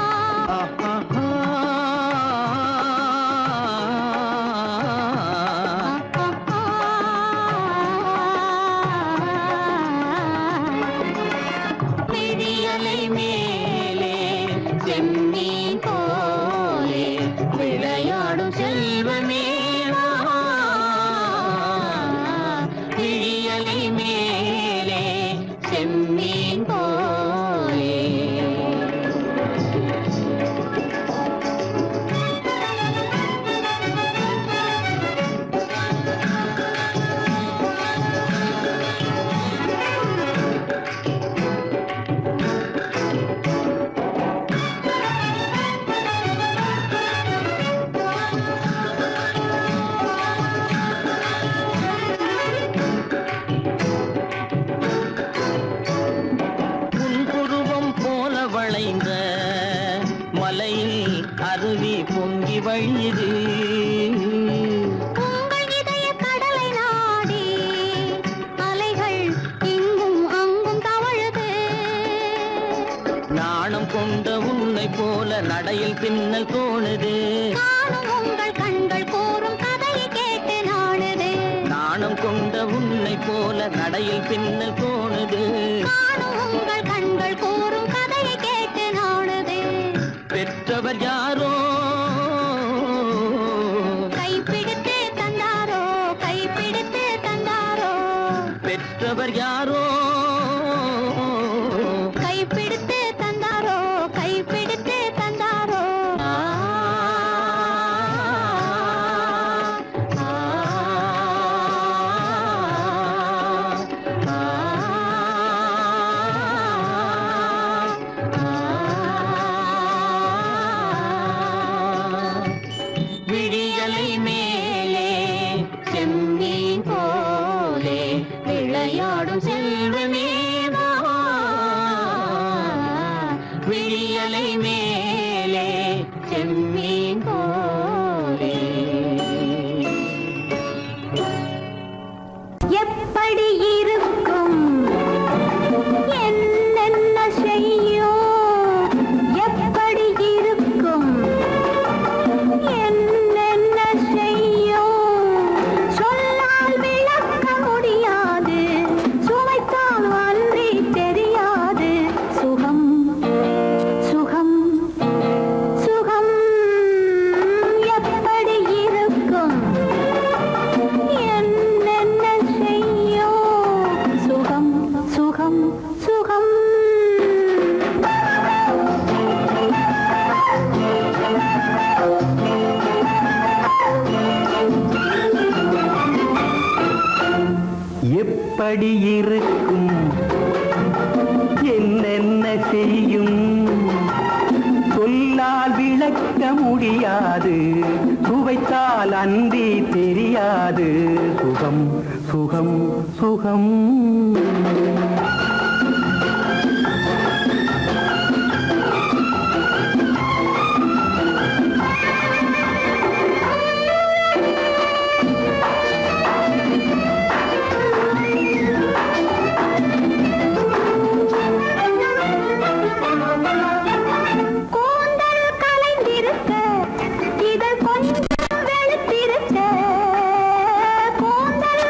விழியலை மேலே செம்மீன் போலே விளையாடும் செல்வமே வா. விழியலை மேலே செம்மீன் போலே. வளைந்த மலையில் அருவி பொங்கி வழியுது. உங்கள் இதய கடலை நாடி அலைகள் இங்கும் அங்கும் தவழுது. நாணம் கொண்ட உன்னை போல நடையில் பின்னல் தோணுது. நானும் உங்கள் கண்கள் கூறும் கதையை கேட்டு நாடுது. நாணம் கொண்ட உன்னை போல நடையில் பின்னல் தோணுது. நானும் உங்கள் கண்கள் கூறும் கதையை கேட்டு நாடுது. பெற்றவர் யாரோ கைப்பிடித்து தந்தாரோ கைப்பிடித்து தந்தாரோ. பெற்றவர் யாரோ கைப்பிடித்து தந்தாரோ கைப்பிடித்து தந்தாரோ. விழியலை மேலே செம்மீன் போலே விளையாடும் செல்வமே வா. விழியலை மேலே செம்மீன் போலே. எப்படி இருக்கும் என்னென்ன செய்யும், எப்படி இருக்கும் என்னென்ன செய்யும், சொல்லால் விளக்க முடியாது, சுவைத்தால் அன்றி தெரியாது. சுகம் சுகம் சுகம் எப்படி இருக்கும் என்னென்ன செய்யும், சுகம் சுகம் சுகம். எப்படி இருக்கும் என்னென்ன செய்யும், சொல்லால் விளக்க முடியாது, சுவைத்தால் அன்றி தெரியாது. சுகம் சுகம் சுகம். கூந்தல் கலைந்திருக்க இதழ் கொஞ்சம் வெளுத்திருக்க, கூந்தல்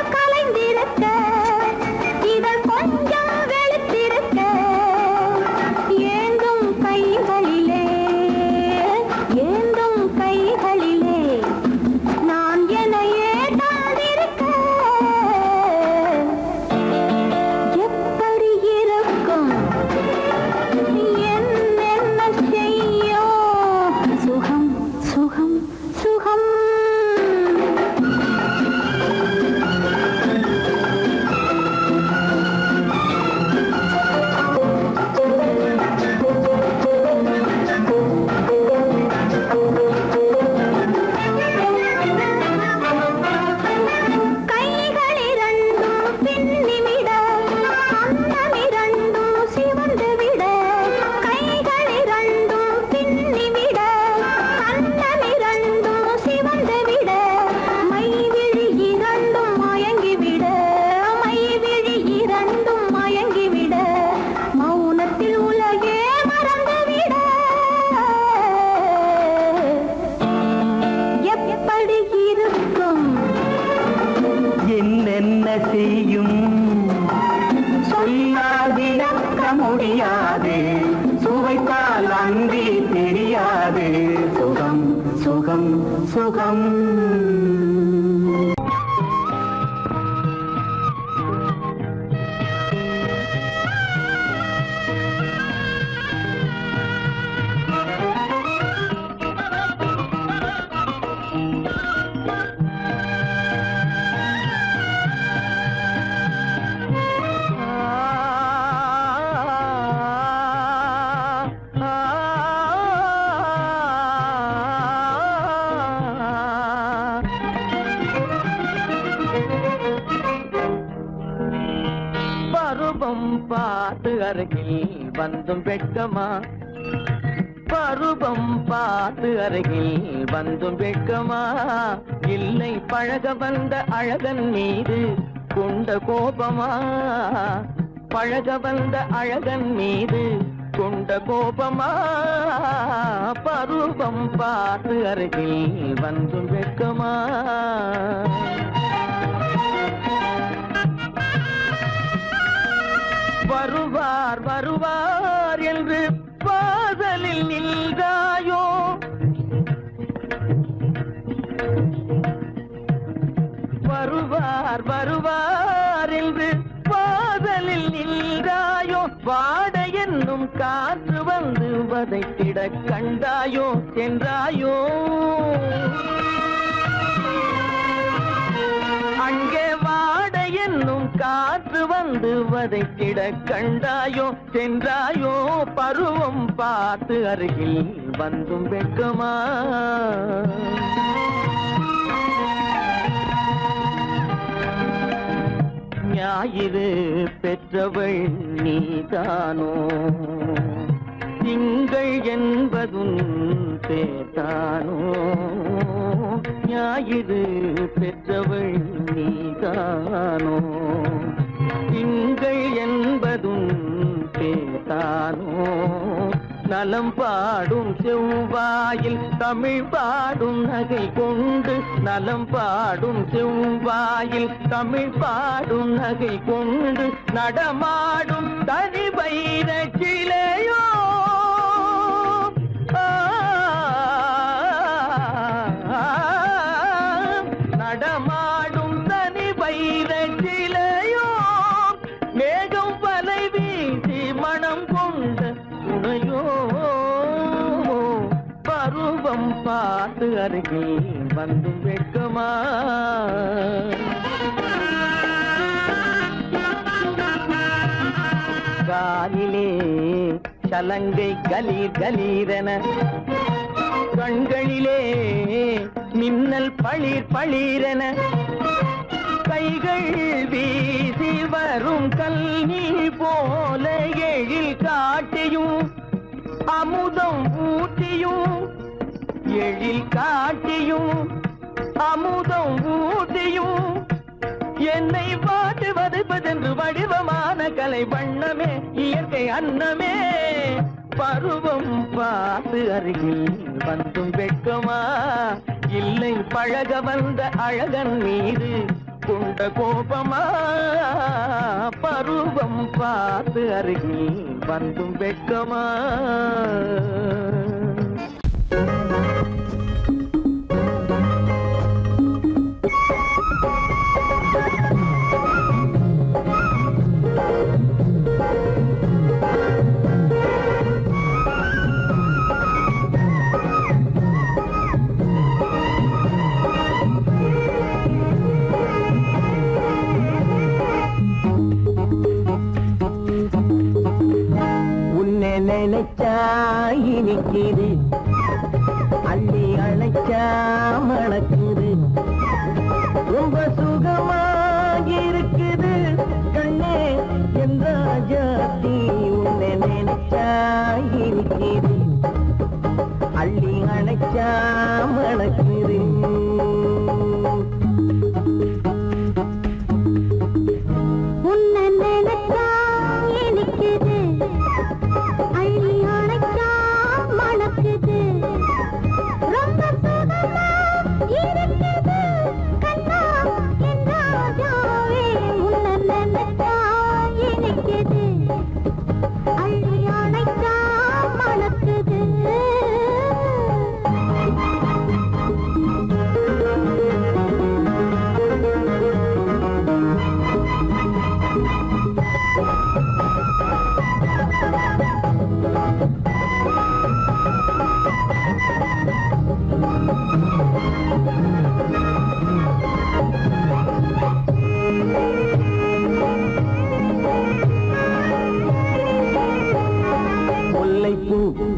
என்னென்ன செய்யும் சொல்லால் விளக்க முடியாது சுவைத்தால் அன்றி தெரியாது சுகம் சுகம் சுகம் பருவம் பார்த்து அருகில் வந்தும் வெட்கமா பருவம் பார்த்து அருகில் வந்தும் வெட்கமா இல்லை பழக வந்த அழகன் மீது கொண்ட கோபமா பழக வந்த அழகன் மீது கொண்ட கோபமா பருவம் பார்த்து அருகில் வந்தும் வெட்கமா வருவார் வருவார் என்று வாசலில் நின்றாயோ வருவார் வருவார் என்று வாசலில் நின்றாயோ வாட என்னும் காற்று வந்து வதைத்திட கண்டாயோ சென்றாயோ அங்கே வாட என்னும் காற்று வந்து வதைத்திட கண்டாயோ சென்றாயோ பருவம் பார்த்து அருகில் வந்தும் வெட்கமா ஞாயிறு பெற்றவள் நீதானோ திங்கள் என்பதும் பேத்தானோ ஞாயிறு பெற்றவள் நீதானோ திங்கள் என்பதும் பேத்தானோ நலம் பாடும் செவ்வாயில் தமிழ் பாடும் நகை கொண்டு நலம் பாடும் செவ்வாயில் தமிழ் பாடும் நகை கொண்டு நடமாடும் தனி வைர சிலையோ நடமாடும் தனி வைர சிலையோ மேகம் வலை வீசி மனம் கொண்ட துணையோ பருவம் பார்த்து அருகில் வந்து வெட்கமா காலிலே சலங்கை கலீர் கலீரென கண்களிலே மின்னல் பளிர் பளிரென கைகள் வீசி வரும் கல்வி போல எழில் காட்டியும் அமுதம் ஊட்டியும் எழில் காட்டியும் அமுதம் ஊட்டியும் என்னை பாட்டு வதைப்பதென்று வடிவமான கலை வண்ணமே இயற்கை அன்னமே பருவம் பார்த்து அருகில் வந்தும் வெட்கமா இல்லை பழக வந்த அழகன் மீது கொண்ட கோபமா பருவம் பார்த்து அருகில் வந்தும் வெட்கமா நினைச்சா இனிக்குது அள்ளி அழைச்சா மணக்குது ரொம்ப சுகமாயிருக்குது கண்ணே என்ற ஜாதி உன்னை நினைச்சா இனிக்குது அள்ளி அழைச்சா மணக்குது உன்னை நினைச்சா இனிக்குது அள்ளி அணைச்சா மணக்குது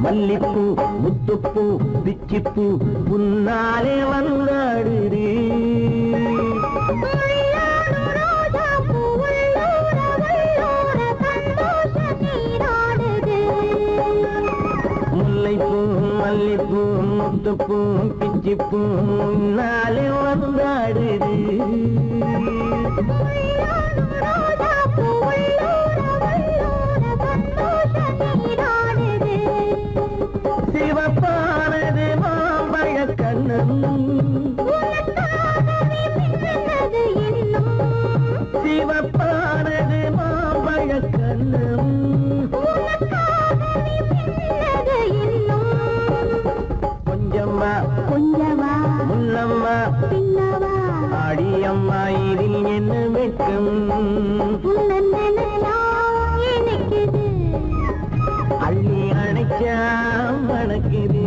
மல்லிப்பூ முத்துப்பூ பிச்சிப்பூ உன்னாலே வந்தாடுது முல்லைப்பூ மல்லிப்பூ முத்துப்பூ பிச்சிப்பூ உன்னாலே வந்தாடுது சிவப்பானது மாம்பழ கண்ணம் சிவப்பானது மாம்பழ கண்ணம் கொஞ்சம்மா கொஞ்சமா முன்னம்மா பின்னவா அடியம்மா இதில் என்ன வெட்கம் எனக்குது அள்ளி அணைச்சா மணக்குது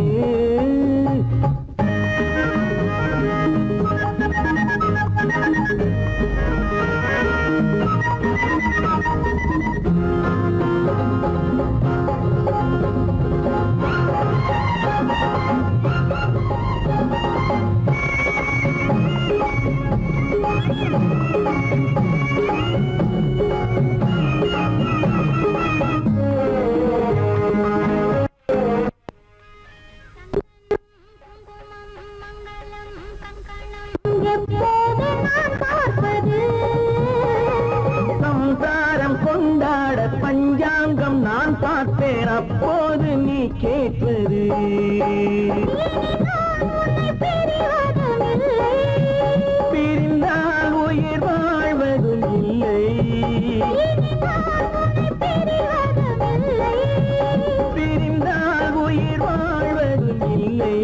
சம்சாரம் கொண்டாட பஞ்சாங்கம் நான் பார்ப்பேன் அப்போது நீ கேட்பது பிரிந்தால் உயிர் வாழ்வதும் இல்லை பிரிந்தால் உயிர் வாழ்வதும் இல்லை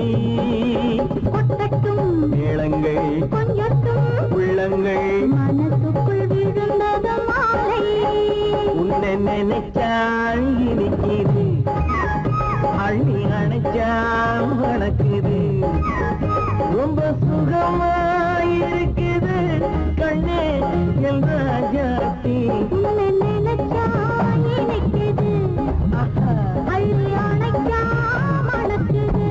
மேளங்கள் உள்ளங்கள் மனசுக்குள் விழுந்தது மாலை உன்னை நினைச்சால் இனிக்குது அள்ளி அணைச்சா வணக்குது ரொம்ப சுகமாயிருக்குது கண்ணே என் ராஜாத்தி உன்னை நினைச்சா இனிக்குது அள்ளி அணைச்சா மணக்குது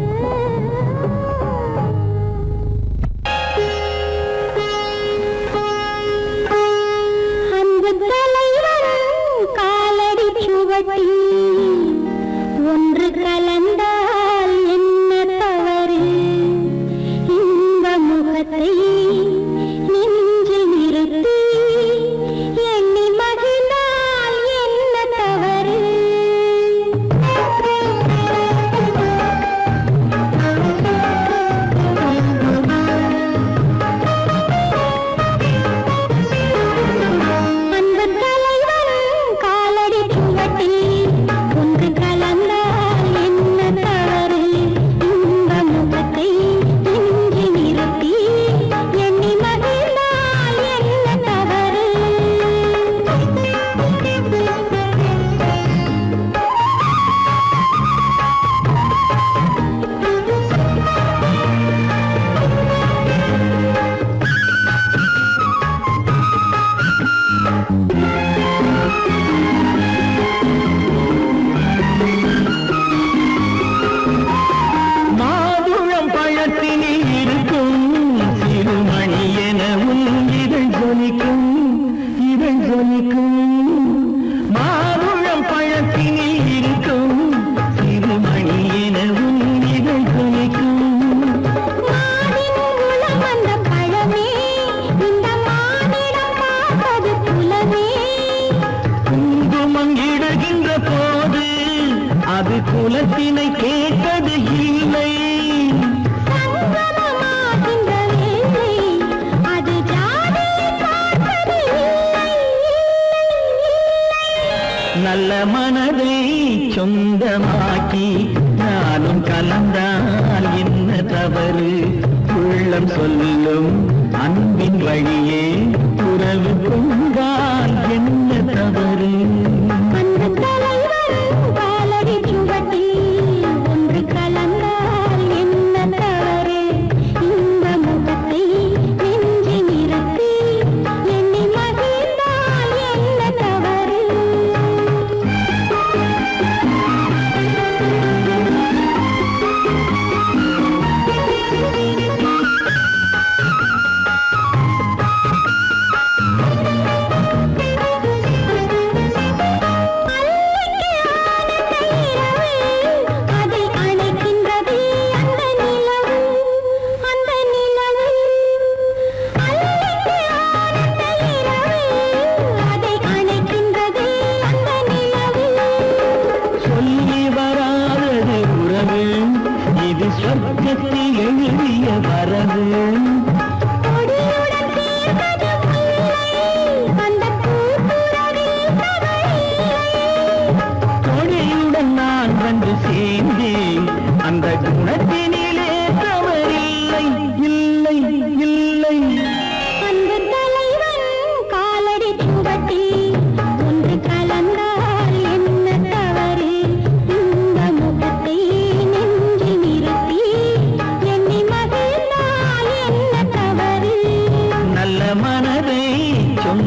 அந்த தலைவரும் காலடி சுவடி ஒன்று கலந்தால் என்ன தவறு இந்த முகத்தை நெஞ்சில் நிறுத்தி எண்ணி மகிழ்ந்தால் என்ன தவறு அந்த தலைவரும் காலடி சுவட்டில் ஒன்று கலந்தால் என்ன தவறு இந்த முகத்தை நெஞ்சில் நிறுத்தி எண்ணி மகிழ்ந்தால் என்ன தவறு மாதுளம் பழத்தினில் இருக்கும் சிறுமணி எனவும் இதழ் ஜொலிக்கும் இதழ் ஜொலிக்கும் மாதுளம் பழத்தினில் இருக்கும் சிறுமணி எனவும் இதழ் ஜொலிக்கும் மானின் உளம் வந்த பழமே இந்த மானிடம் பார்ப்பது புலமே குங்குமம் இடுகின்ற போது அது குலத்தினை கேட்டது இல்லை சங்கமமாகின்ற வேளை அது ஜாதியை பார்ப்பது இல்லை நல்ல மனதை சொந்தமாக்கி நானும் கலந்தால் என்ன தவறு உள்ளம் சொல்லும் அன்பின் வழியே உறவு கொண்டால் என்ன தவறு அந்த தலைவரும் காலடி சுவட்டில் ஒன்று கலந்தால் என்ன தவறு இந்த முகத்தை நெஞ்சில் நிறுத்தி எண்ணி மகிழ்ந்தால் என்ன தவறு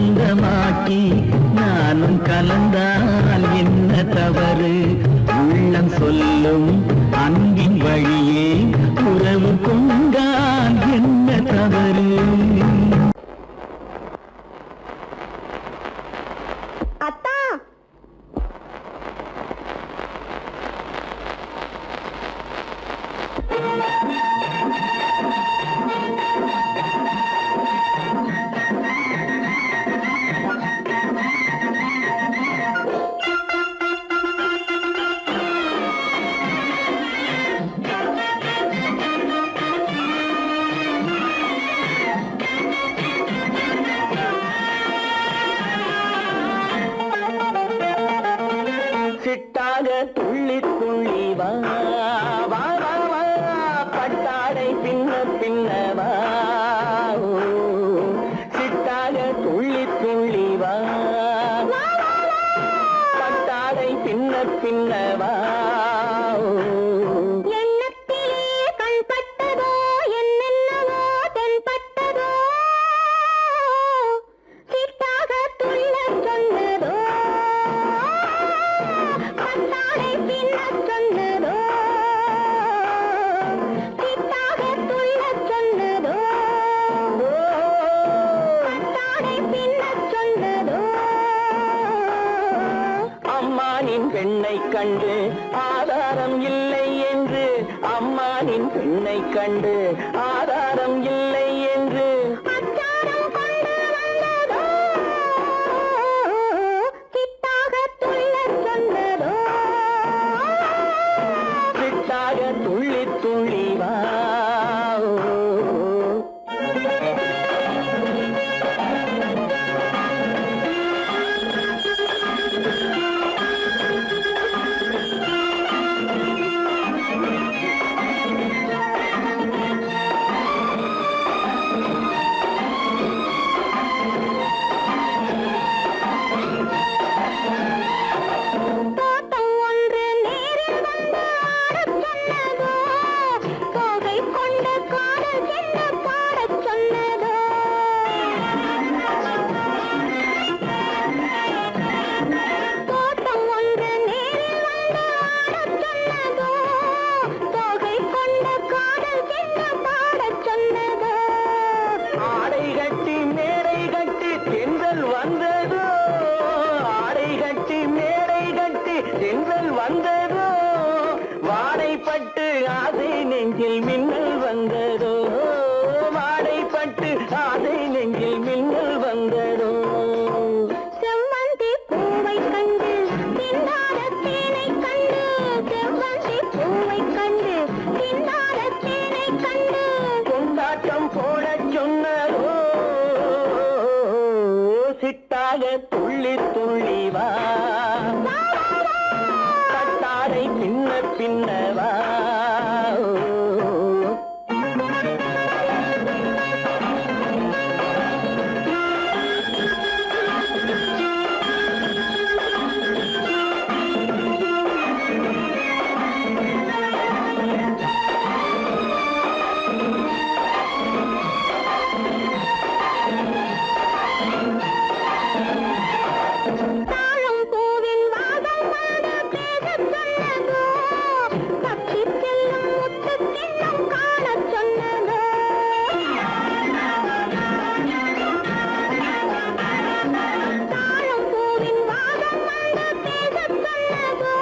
சொந்தமாக்கி நானும் கலந்தால் என்ன தவறு உள்ளம் சொல்லும் அன்பின் வழியே உறவு கொண்டால் என்ன தவறு அத்தா சிட்டாக துள்ளி துள்ளி வா வா வா வா பட்டாடை பின்ன பின்னவா சிட்டாக துள்ளி துள்ளி வா பட்டாடை பின்ன பின்னவா எண்ணத்திலே கண்பட்டதோ என்னென்னவோ தென்பட்டதோ சிட்டாக துள்ளச் சொன்னதோ பட்டாடை பின்னச் சொன்னதோ சிட்டாக துள்ளச் சொன்னதோ பட்டாடை பின்னச் சொன்னதோ அம்மானின் பெண்ணை கண்டு ஆதாரம் இல்லை என்று அம்மானின் பெண்ணை கண்டு ஆதாரம் இல்லை என்று அச்சாரம் கொண்டு வந்ததோ சிட்டாக துள்ளச் சொன்னதோ சிட்டாக துள்ளி துள்ளி வா தோட்டம் ஒன்று நேரில் வந்து ஆடச் சொன்னதோ தோகை கொண்ட காதல் என்ன பாடச் சொன்னதோ தோட்டம் ஒன்று நேரில் வந்து ஆடச் சொன்னதோ தோகை கொண்ட காதல் என்ன பாடச் சொன்னதோ ஆடை கட்டி மேடை கட்டி தென்றல் வந்ததோ ஆடை கட்டி மேடை கட்டி தென்றல் வந்ததோ வாடைப்பட்டு ஆசை நெஞ்சில் மின்னல் வந்ததோ வாடைப்பட்டு ஆசை நெஞ்சில் மின்னல் வந்ததோ செவ்வந்தி பூவை கண்டு திண்டாட தேனை கண்டு செவ்வந்தி பூவை கண்டு திண்டாட தேனை கண்டு கொண்டாட்டம் போடச் சொன்னதோ சிட்டாக துள்ளி துள்ளி வா கட்டாடை பின்ன பின்னவா தாழம் பூவின் வாதம் வந்து பேசச் சொன்னதோ தப்பிச் செல்லும் முத்துக் கிண்ணம் காணச் சொன்னதோ தாழம் பூவின் வாதம் வந்து பேசச் சொன்னதோ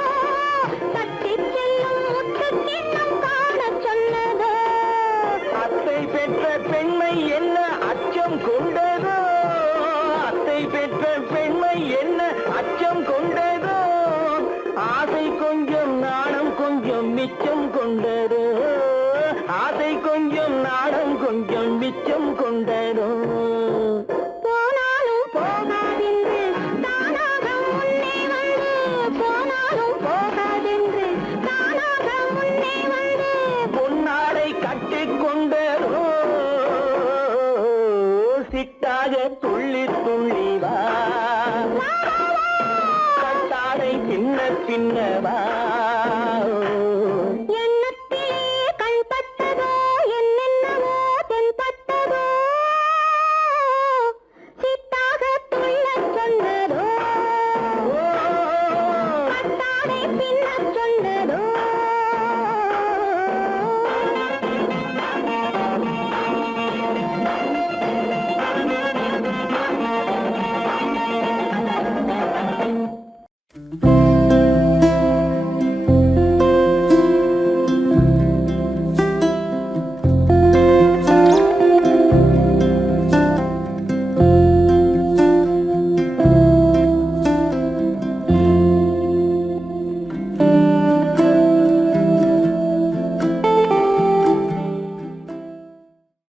தப்பிச் செல்லும் முத்துக் கிண்ணம் காணச் சொன்னதோ அத்தை பெற்ற பெண்மை என்ன அச்சம் கொண்டதோ அத்தை பெற்ற பெண்மை என்ன அச்சம் கொண்டதோ ஆசை கொஞ்சம் நாணம் கொஞ்சம் மிச்சம் கொண்டதோ ஆசை கொஞ்சம் நாணம் கொஞ்சம் மிச்சம் கொண்டதோ போனாலும் போகாதென்று தானாக முன்னே வந்து போனாலும் போகாதென்று தானாக முன்னே வந்து பொன்னாடை கட்டிக் கொண்டதோ சிட்டாக துள்ளி துள்ளி வா கட்டாடை பின்ன பின்னவா